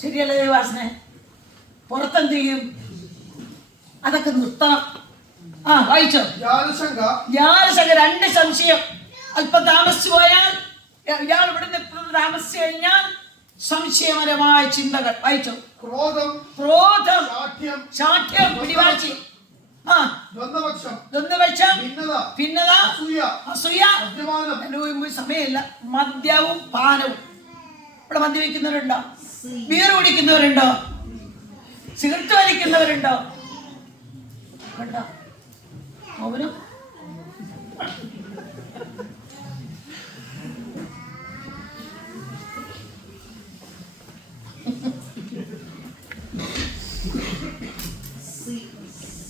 ശരിയല്ലേ ദൈവാസന? പുറത്തെന്ത് ചെയ്യും? അതൊക്കെ നിർത്തണം. വായിച്ചോ? ജാരശങ്ക, രണ്ട് സംശയം. അല്പം താമസിച്ചു പോയാൽ, ഇയാൾ ഇവിടുന്ന് താമസിച്ചു കഴിഞ്ഞാൽ സംശയപരമായ ചിന്തകൾ. വായിച്ചോ? ക്രോധം, ശാഠ്യം, പിടിവാശി, ദ്വന്ദ്വപക്ഷം, ഭിന്നത, അസൂയ. സമയമില്ല. മദ്യവും പാനവും. ഇവിടെ മദ്യപിക്കുന്നവരുണ്ടോ? ബീർ കുടിക്കുന്നവരുണ്ടോ? സിഗരറ്റ് വലിക്കുന്നവരുണ്ടോ? കണ്ടോ? അവരും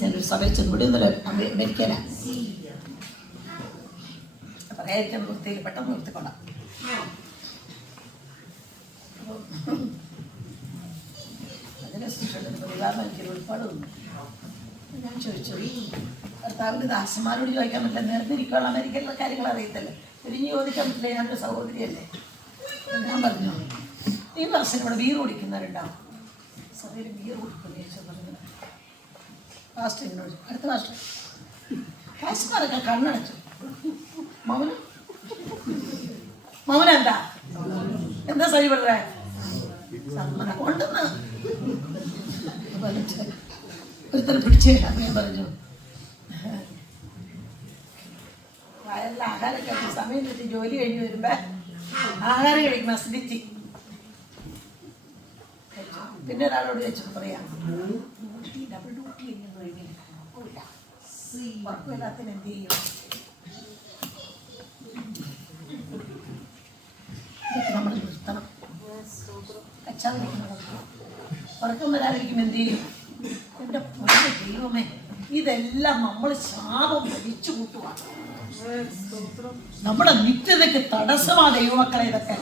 ഞാനൊരു സഭയിൽ ചെന്നുകൂടി അമേരിക്കയില പറയാതിരിക്കാൻ വൃത്തിയിൽ പെട്ടെന്ന് നിർത്തിക്കൊള്ളാം. അതിനെ പ്രതികാരം എനിക്ക് ഒരുപാട് തോന്നുന്നു. ഞാൻ ചോദിച്ചു, ഭർത്താവിൻ്റെ ദാസന്മാരോട് ചോദിക്കാൻ പറ്റില്ല, നേർന്നിരിക്കാനുള്ള അമേരിക്കയിലുള്ള കാര്യങ്ങൾ അറിയത്തില്ല, തിരിഞ്ഞ് ചോദിക്കാൻ പറ്റില്ല, ഞാനൊരു സഹോദരിയല്ലേ. ഞാൻ പറഞ്ഞു, ഈ വർഷം ഇവിടെ ബീർ കുടിക്കുന്നവരുണ്ടാവും. സഭയിൽ ബീർ കുടിക്കുന്ന പറഞ്ഞു. ഫാസ്റ്റ് എന്നോട് അടുത്ത ഫാസ്റ്റർമാരൊക്കെ കണ്ണടച്ചു. മൗനെന്താ എന്താ സഹി വളരെ സമ്മതം കൊണ്ടെന്ന് ഒരുത്തരം പിടിച്ച് ഞാൻ പറഞ്ഞു, വയറിൽ ആഹാരം കഴിക്കും, സമയം കിട്ടി ജോലി കഴിഞ്ഞ് വരുമ്പോ ആഹാരം കഴിക്കും, അസിഡിറ്റി. പിന്നെ ഒരാളോട് ചോദിച്ചു പറയാം, ഡബിൾ ഡ്യൂട്ടി ഉറക്കമില്ലാത്തതിന് എന്ത് ചെയ്യും? ഇതൊക്കെ നമ്മൾ നിർത്തണം. കച്ചാതിരിക്കുന്നത് ഉറക്കം വരാതിരിക്കുമ്പോൾ എന്ത് ചെയ്യും? എൻ്റെ പൊന്നു ദൈവമേ, ഇതെല്ലാം നമ്മൾ ശാപം വലിച്ചു കൂട്ടുവാണ്. നമ്മുടെ നിത്യതയ്ക്ക് തടസ്സമാ ദൈവമക്കളെ ഇതൊക്കെ.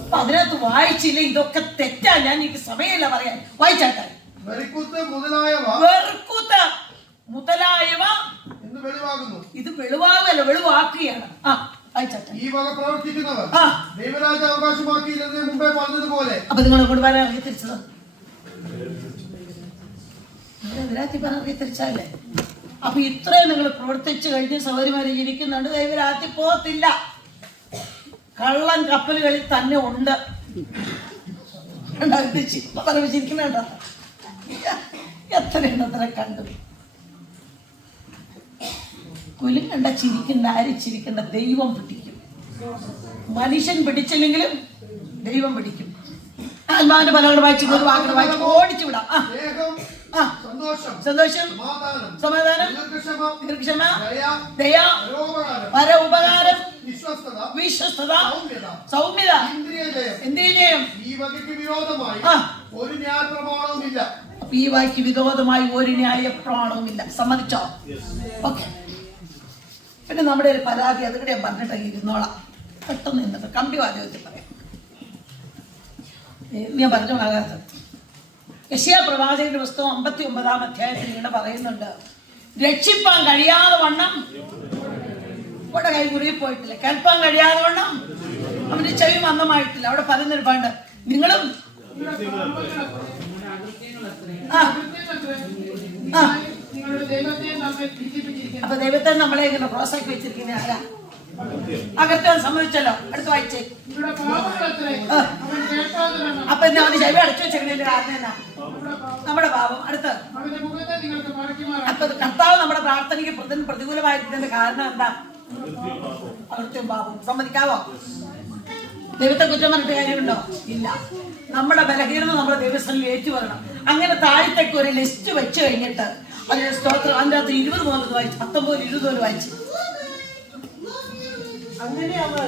അപ്പൊ അതിനകത്ത് വായിച്ചില്ല, ഇതൊക്കെ തെറ്റാ. ഞാൻ എനിക്ക് സമയമില്ല പറയാൻ. വായിച്ചാട്ടെ. വെറുക്കൂത്ത് മുതലായവ എന്ന് വെളിവാകുന്നു. ഇത് വെളിവാകല്ല, വെളിവാക്കുകയാണ്. വായിച്ചാട്ടെ. ഈ വക പ്രവർത്തിക്കുന്നവർ ദൈവരാജ അവകാശമാക്കിയിരുന്നതിന് മുമ്പേ പറഞ്ഞതുപോലെ. അപ്പൊ നിങ്ങൾ അങ്ങോട്ട് പറയാൻ ഇറങ്ങി തിരിച്ചത് ദൈവരാജ്യം പറഞ്ഞ ഇറങ്ങി തിരിച്ചല്ലേ? അപ്പൊ ഇത്രയും നിങ്ങൾ പ്രവർത്തിച്ചു കഴിഞ്ഞ് സൗകര്യമാര് ഇരിക്കുന്നുണ്ട്. ദൈവരാജ്യം പോകത്തില്ല. കള്ളൻ കപ്പലുകളിൽ തന്നെ ഉണ്ട്. ചിരിക്കുന്നുണ്ടോ? എത്രയുണ്ടത്ര കണ്ടു. കുലുങ്ങണ്ട, ചിരിക്കണ്ട, ആര് ചിരിക്കണ്ട. ദൈവം പിടിക്കും. മനുഷ്യൻ പിടിച്ചില്ലെങ്കിലും ദൈവം പിടിക്കും. ആത്മാവിന്റെ പലകൾ വായിച്ചു വായിച്ചു ഓടിച്ചു വിടാം. സന്തോഷം, സമാധാനം, ദീർഘക്ഷമ, ദയ, പരോപകാരം, വിശ്വസ്തത, സൗമ്യത, ഇന്ദ്രിയജയം. ഈ വകയ്ക്ക് വിരോധമായി ഒരു ന്യായപ്രമാണവുമില്ല. ഈ വായിക്ക് വിരോധമായി ഒരു ന്യായപ്രമാണവുമില്ല. സമ്മതിച്ചോ? ഓക്കെ. പിന്നെ നമ്മുടെ ഒരു പരാതി അതുകൂടെ ഞാൻ പറഞ്ഞിട്ട് ഇരുന്നോളാം. പെട്ടെന്ന് നിന്നിട്ട് കമ്പി വാചകത്തിൽ പറയാം. ഞാൻ പറഞ്ഞോളാകാത്ത യെശയ്യാ പ്രവാചകന്റെ പുസ്തകം 59-ാം അധ്യായത്തിൽ ഇങ്ങനെ പറയുന്നുണ്ട്, രക്ഷിപ്പാൻ കഴിയാതെ വണ്ണം ഇവിടെ കൈ കുറുകി പോയിട്ടില്ല, കേൾപ്പാൻ കഴിയാതെ വണ്ണം അവന്റെ ചെവി മന്ദമായിട്ടില്ല. അവിടെ പറയുന്നൊരു പാണ്ട്, നിങ്ങളും അപ്പൊ ദൈവത്തെ നമ്മളെ ഇങ്ങനെ പ്രോത്സാഹിച്ച് വെച്ചിരിക്കുന്ന ആരാ? അകറ്റാൻ സമ്മതിച്ചല്ലോ. അടുത്ത് വായിച്ചേ. അപ്പൊ എന്താ അവന് ചെവി അടച്ചു വെച്ചേക്കണേന്റെ കാരണം എന്നാ? നമ്മുടെ പാപം. അടുത്ത് അപ്പൊ കർത്താവ് നമ്മുടെ പ്രാർത്ഥനയ്ക്ക് പ്രതികൂലമായിരിക്കുന്നതിന്റെ കാരണം എന്താ? അകൃത്യവും പാപവും. സമ്മതിക്കാവോ? ദൈവത്തെ കുറ്റം പറഞ്ഞിട്ട് കാര്യമുണ്ടോ? ഇല്ല. നമ്മുടെ ബലഹീനത നമ്മുടെ ദൈവസ്ഥലിൽ ഏറ്റു പറയണം. അങ്ങനെ താഴത്തേക്ക് ഒരു ലിസ്റ്റ് വെച്ച് കഴിഞ്ഞിട്ട് അതിന്റെ സ്തോത്രം അതിൻ്റെ അകത്ത് 20 മുതൽ വായിച്ചു, 19, 20 വായിച്ചു. അങ്ങനെ അവർ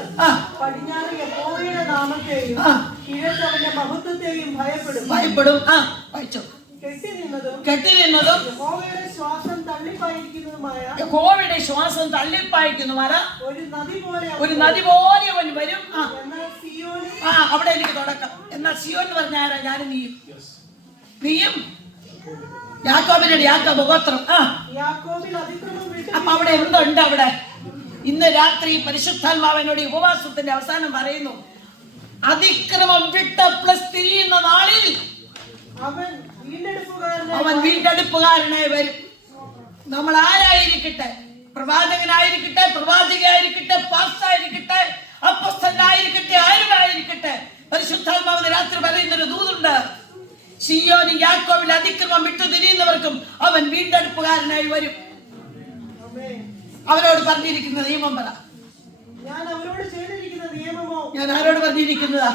പടിഞ്ഞാറ് യഹോവയുടെ നാമത്തെയും കിഴക്ക് അവന്റെ മഹത്വത്തെയും ഭയപ്പെടും. വായിച്ചു. കെട്ടി നിന്നതും യഹോവയുടെ ശ്വാസം തള്ളിപ്പായിക്കുന്നതുമായ ഒരു നദി പോലെ അവൻ വരും. അവിടെ എനിക്ക് തുടക്കം. എന്നാൽ സിയോൻ എന്ന് പറഞ്ഞ ആരാ? ഞാനും നീയും യാക്കോബ് ഗോത്രം. അപ്പൊ അവിടെ എന്തുണ്ട്? അവിടെ ഇന്ന് രാത്രി പരിശുദ്ധാത്മാവിനോട് ഉപവാസത്തിന്റെ അവസാനം പറയുന്നു, അതിക്രമം വിട്ട പ്ലസ് തിരിയുന്ന നാളിൽ അവൻ വീണ്ടെടുപ്പുകാരനായി വരും. നമ്മൾ ആരായിരിക്കട്ടെ, പ്രവാചകനായിരിക്കട്ടെ, പ്രവാചകയായിരിക്കട്ടെ, പാസ്റ്ററായിരിക്കട്ടെ, അപ്പോസ്തലനായിരിക്കട്ടെ, ആരുമായിരിക്കട്ടെ, പരിശുദ്ധാത്മാവിന് രാത്രി പറയുന്നൊരു ദൂതുണ്ട്, സിയോനും യാക്കോബിൽ അതിക്രമം വിട്ടു തിരിയുന്നവർക്കും അവൻ വീണ്ടെടുപ്പുകാരനായി വരും. അവരോട് പറഞ്ഞിരിക്കുന്ന നിയമം പറ. ഞാൻ അവരോട് ചെയ്തിരിക്കുന്ന നിയമമോ? ഞാൻ ആരോട് പറഞ്ഞിരിക്കുന്നതാ?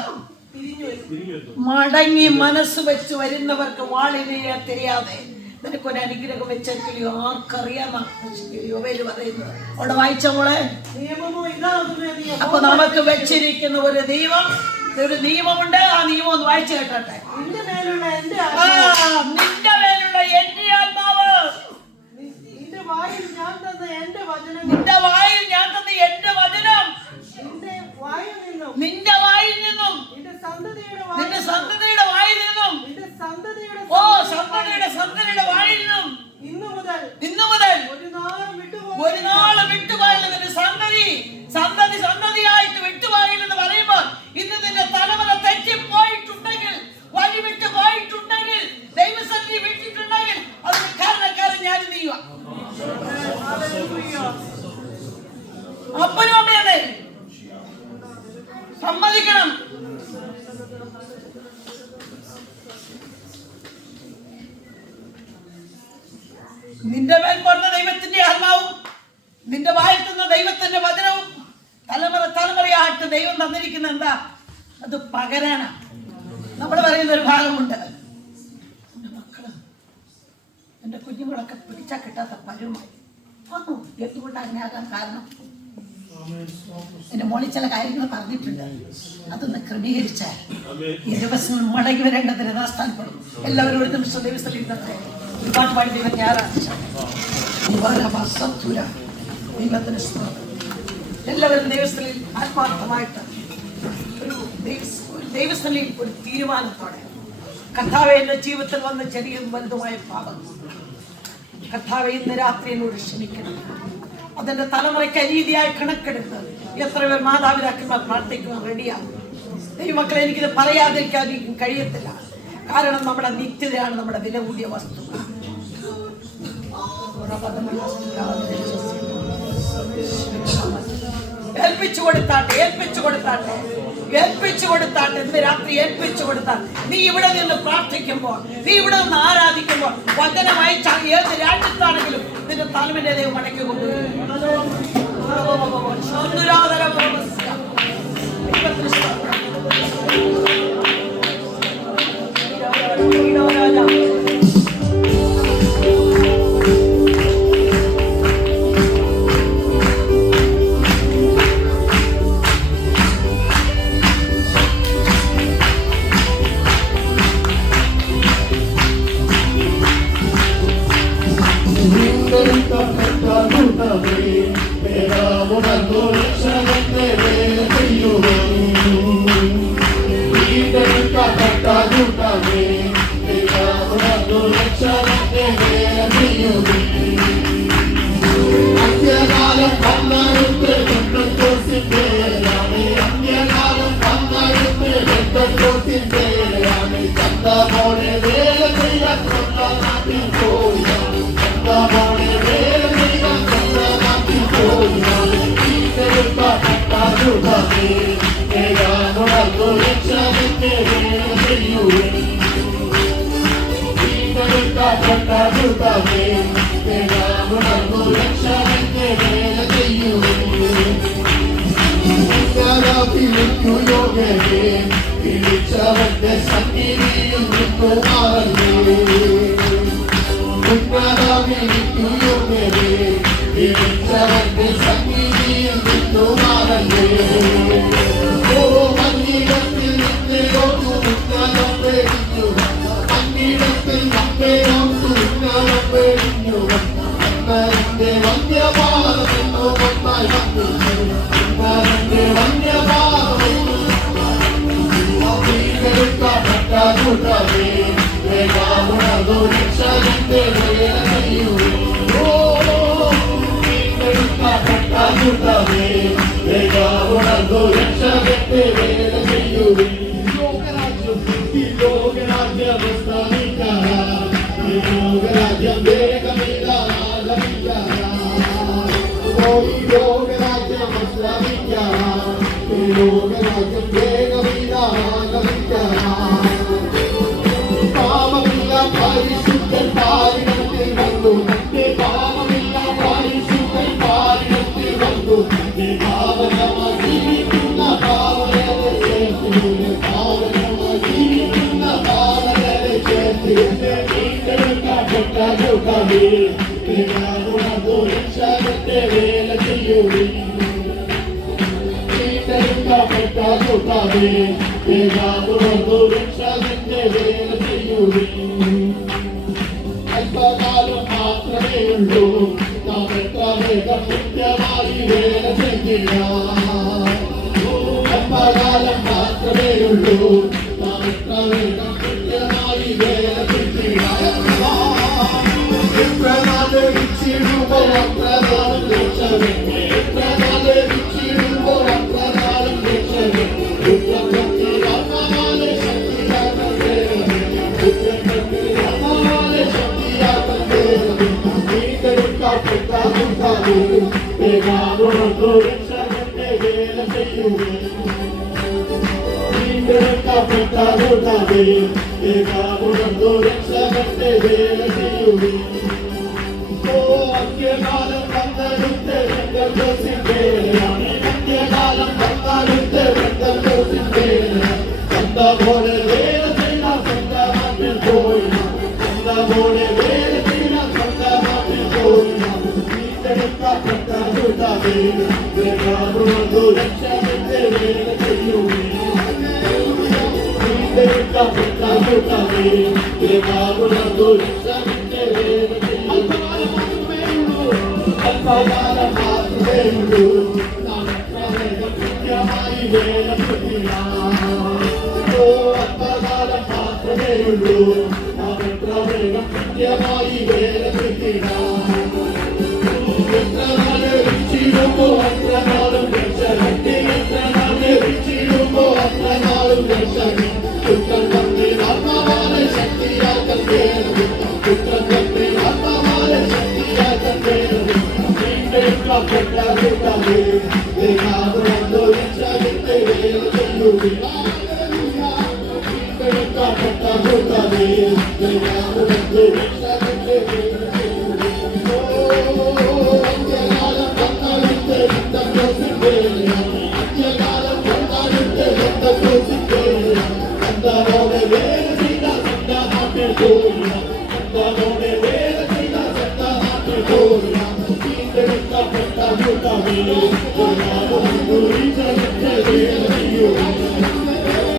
മടങ്ങി മനസ്സ് വെച്ച് വരുന്നവർക്ക് വാളിനെ தெரியாതെ നിനക്കൊരു അനുഗ്രഹം വെച്ചെങ്കിലും ആർക്കറിയാമെന്ന് പറയുന്നത്. അവിടെ വായിച്ച മോളെ, അപ്പൊ നമുക്ക് വെച്ചിരിക്കുന്ന ഒരു നിയമമുണ്ട്. ആ നിയമം ഒന്ന് വായിച്ചു കേട്ടെ. നിന്റെ മേലുള്ള എന്റെ ആത്മാവ്, നിന്റെ വായിൽ ഞാൻ തന്ന എന്റെ വചനം, നിന്റെ വായിൽ നിന്നും നിന്റെ സന്തതിയുടെ വായിൽ നിന്നും സന്തതിയുടെ വായിൽ നിന്നും ഇന്നു മുതൽ ഒരു നാളും വിട്ടുപോയില്ല. നിന്റെ സന്തതിയായിട്ട് വിട്ടുപോയില്ലെന്ന് പറയുമ്പോൾ ഇന്ന് നിന്റെ തലമുറ തെറ്റിപ്പോയിട്ടുണ്ടെങ്കിൽ, വഴി വിട്ടു പോയിട്ടുണ്ടെങ്കിൽ, ദൈവസന്നിധി വിട്ടിട്ടുണ്ടെങ്കിൽ അതിന് കാരണക്കാരൻ ഞാൻ നീയുക. അപ്പനും അമ്മയാണ്. സമ്മതിക്കണം. നിന്റെ മേൽ പറഞ്ഞ ദൈവത്തിന്റെ ആത്മാവും നിന്റെ വായിൽ തന്ന ദൈവത്തിന്റെ വചനവും തലമുറയായിട്ട് ദൈവം തന്നിരിക്കുന്ന എന്താ? അത് പകരാനാ. നമ്മൾ പറയുന്ന ഒരു ഭാഗമുണ്ട്, എന്റെ മക്കള്, എന്റെ കുഞ്ഞുങ്ങളൊക്കെ പിടിച്ചാൽ കിട്ടാത്ത പരുമായി വന്നു. എന്തുകൊണ്ട് അങ്ങനെ ആകാൻ കാരണം? എന്റെ മോളിൽ ചില കാര്യങ്ങൾ പറഞ്ഞിട്ടുണ്ട്. അതൊന്ന് ക്രമീകരിച്ചാൽ ഈ ദിവസങ്ങൾ മടങ്ങി വരേണ്ടതിന് യഥാസ്ഥാനപ്പെടും. എല്ലാവരും ഒരു നിമിഷം ദൈവസ്ഥലിൽ ഇന്നത്തെ ഒരുപാട് പാടി ദൈവം ഞായറാഴ്ച ദൈവത്തിന് സ്തോത്രം. എല്ലാവരും ദൈവസ്ഥലിൽ ആത്മാർത്ഥമായിട്ട് ഒരു ദൈവസ്ഥലിൽ ഒരു തീരുമാനത്തോടെ കർത്താവേ, എന്റെ ജീവിതത്തിൽ വന്ന ചെറിയതും വലുതുമായ പാപം കർത്താവേ ഇന്ന് രാത്രി എന്നോട് ക്ഷമിക്കണം. അതിന്റെ തലമുറയ്ക്ക് അനീതിയായി കണക്കെടുത്ത് എത്ര പേർ മാതാപിതാക്കന്മാർ പ്രാർത്ഥിക്കുവാൻ റെഡിയാണ്. ദൈവമക്കളെ, എനിക്കിത് പറയാതിരിക്കാൻ കഴിയത്തില്ല. കാരണം നമ്മുടെ നിത്യതയാണ് നമ്മുടെ വില കൂടിയ വസ്തു. ഏൽപ്പിച്ചു കൊടുത്താട്ടെ ഇന്ന് രാത്രി ഏൽപ്പിച്ചു കൊടുത്താൽ നീ ഇവിടെ നിന്ന് പ്രാർത്ഥിക്കുമ്പോൾ, നീ ഇവിടെ നിന്ന് ആരാധിക്കുമ്പോൾ, വചനമായി ഏത് രാജ്യത്താണെങ്കിലും നിന്റെ തലമിന്റെ ദൈവം മടക്കി കൊണ്ടുവരും. Thank you.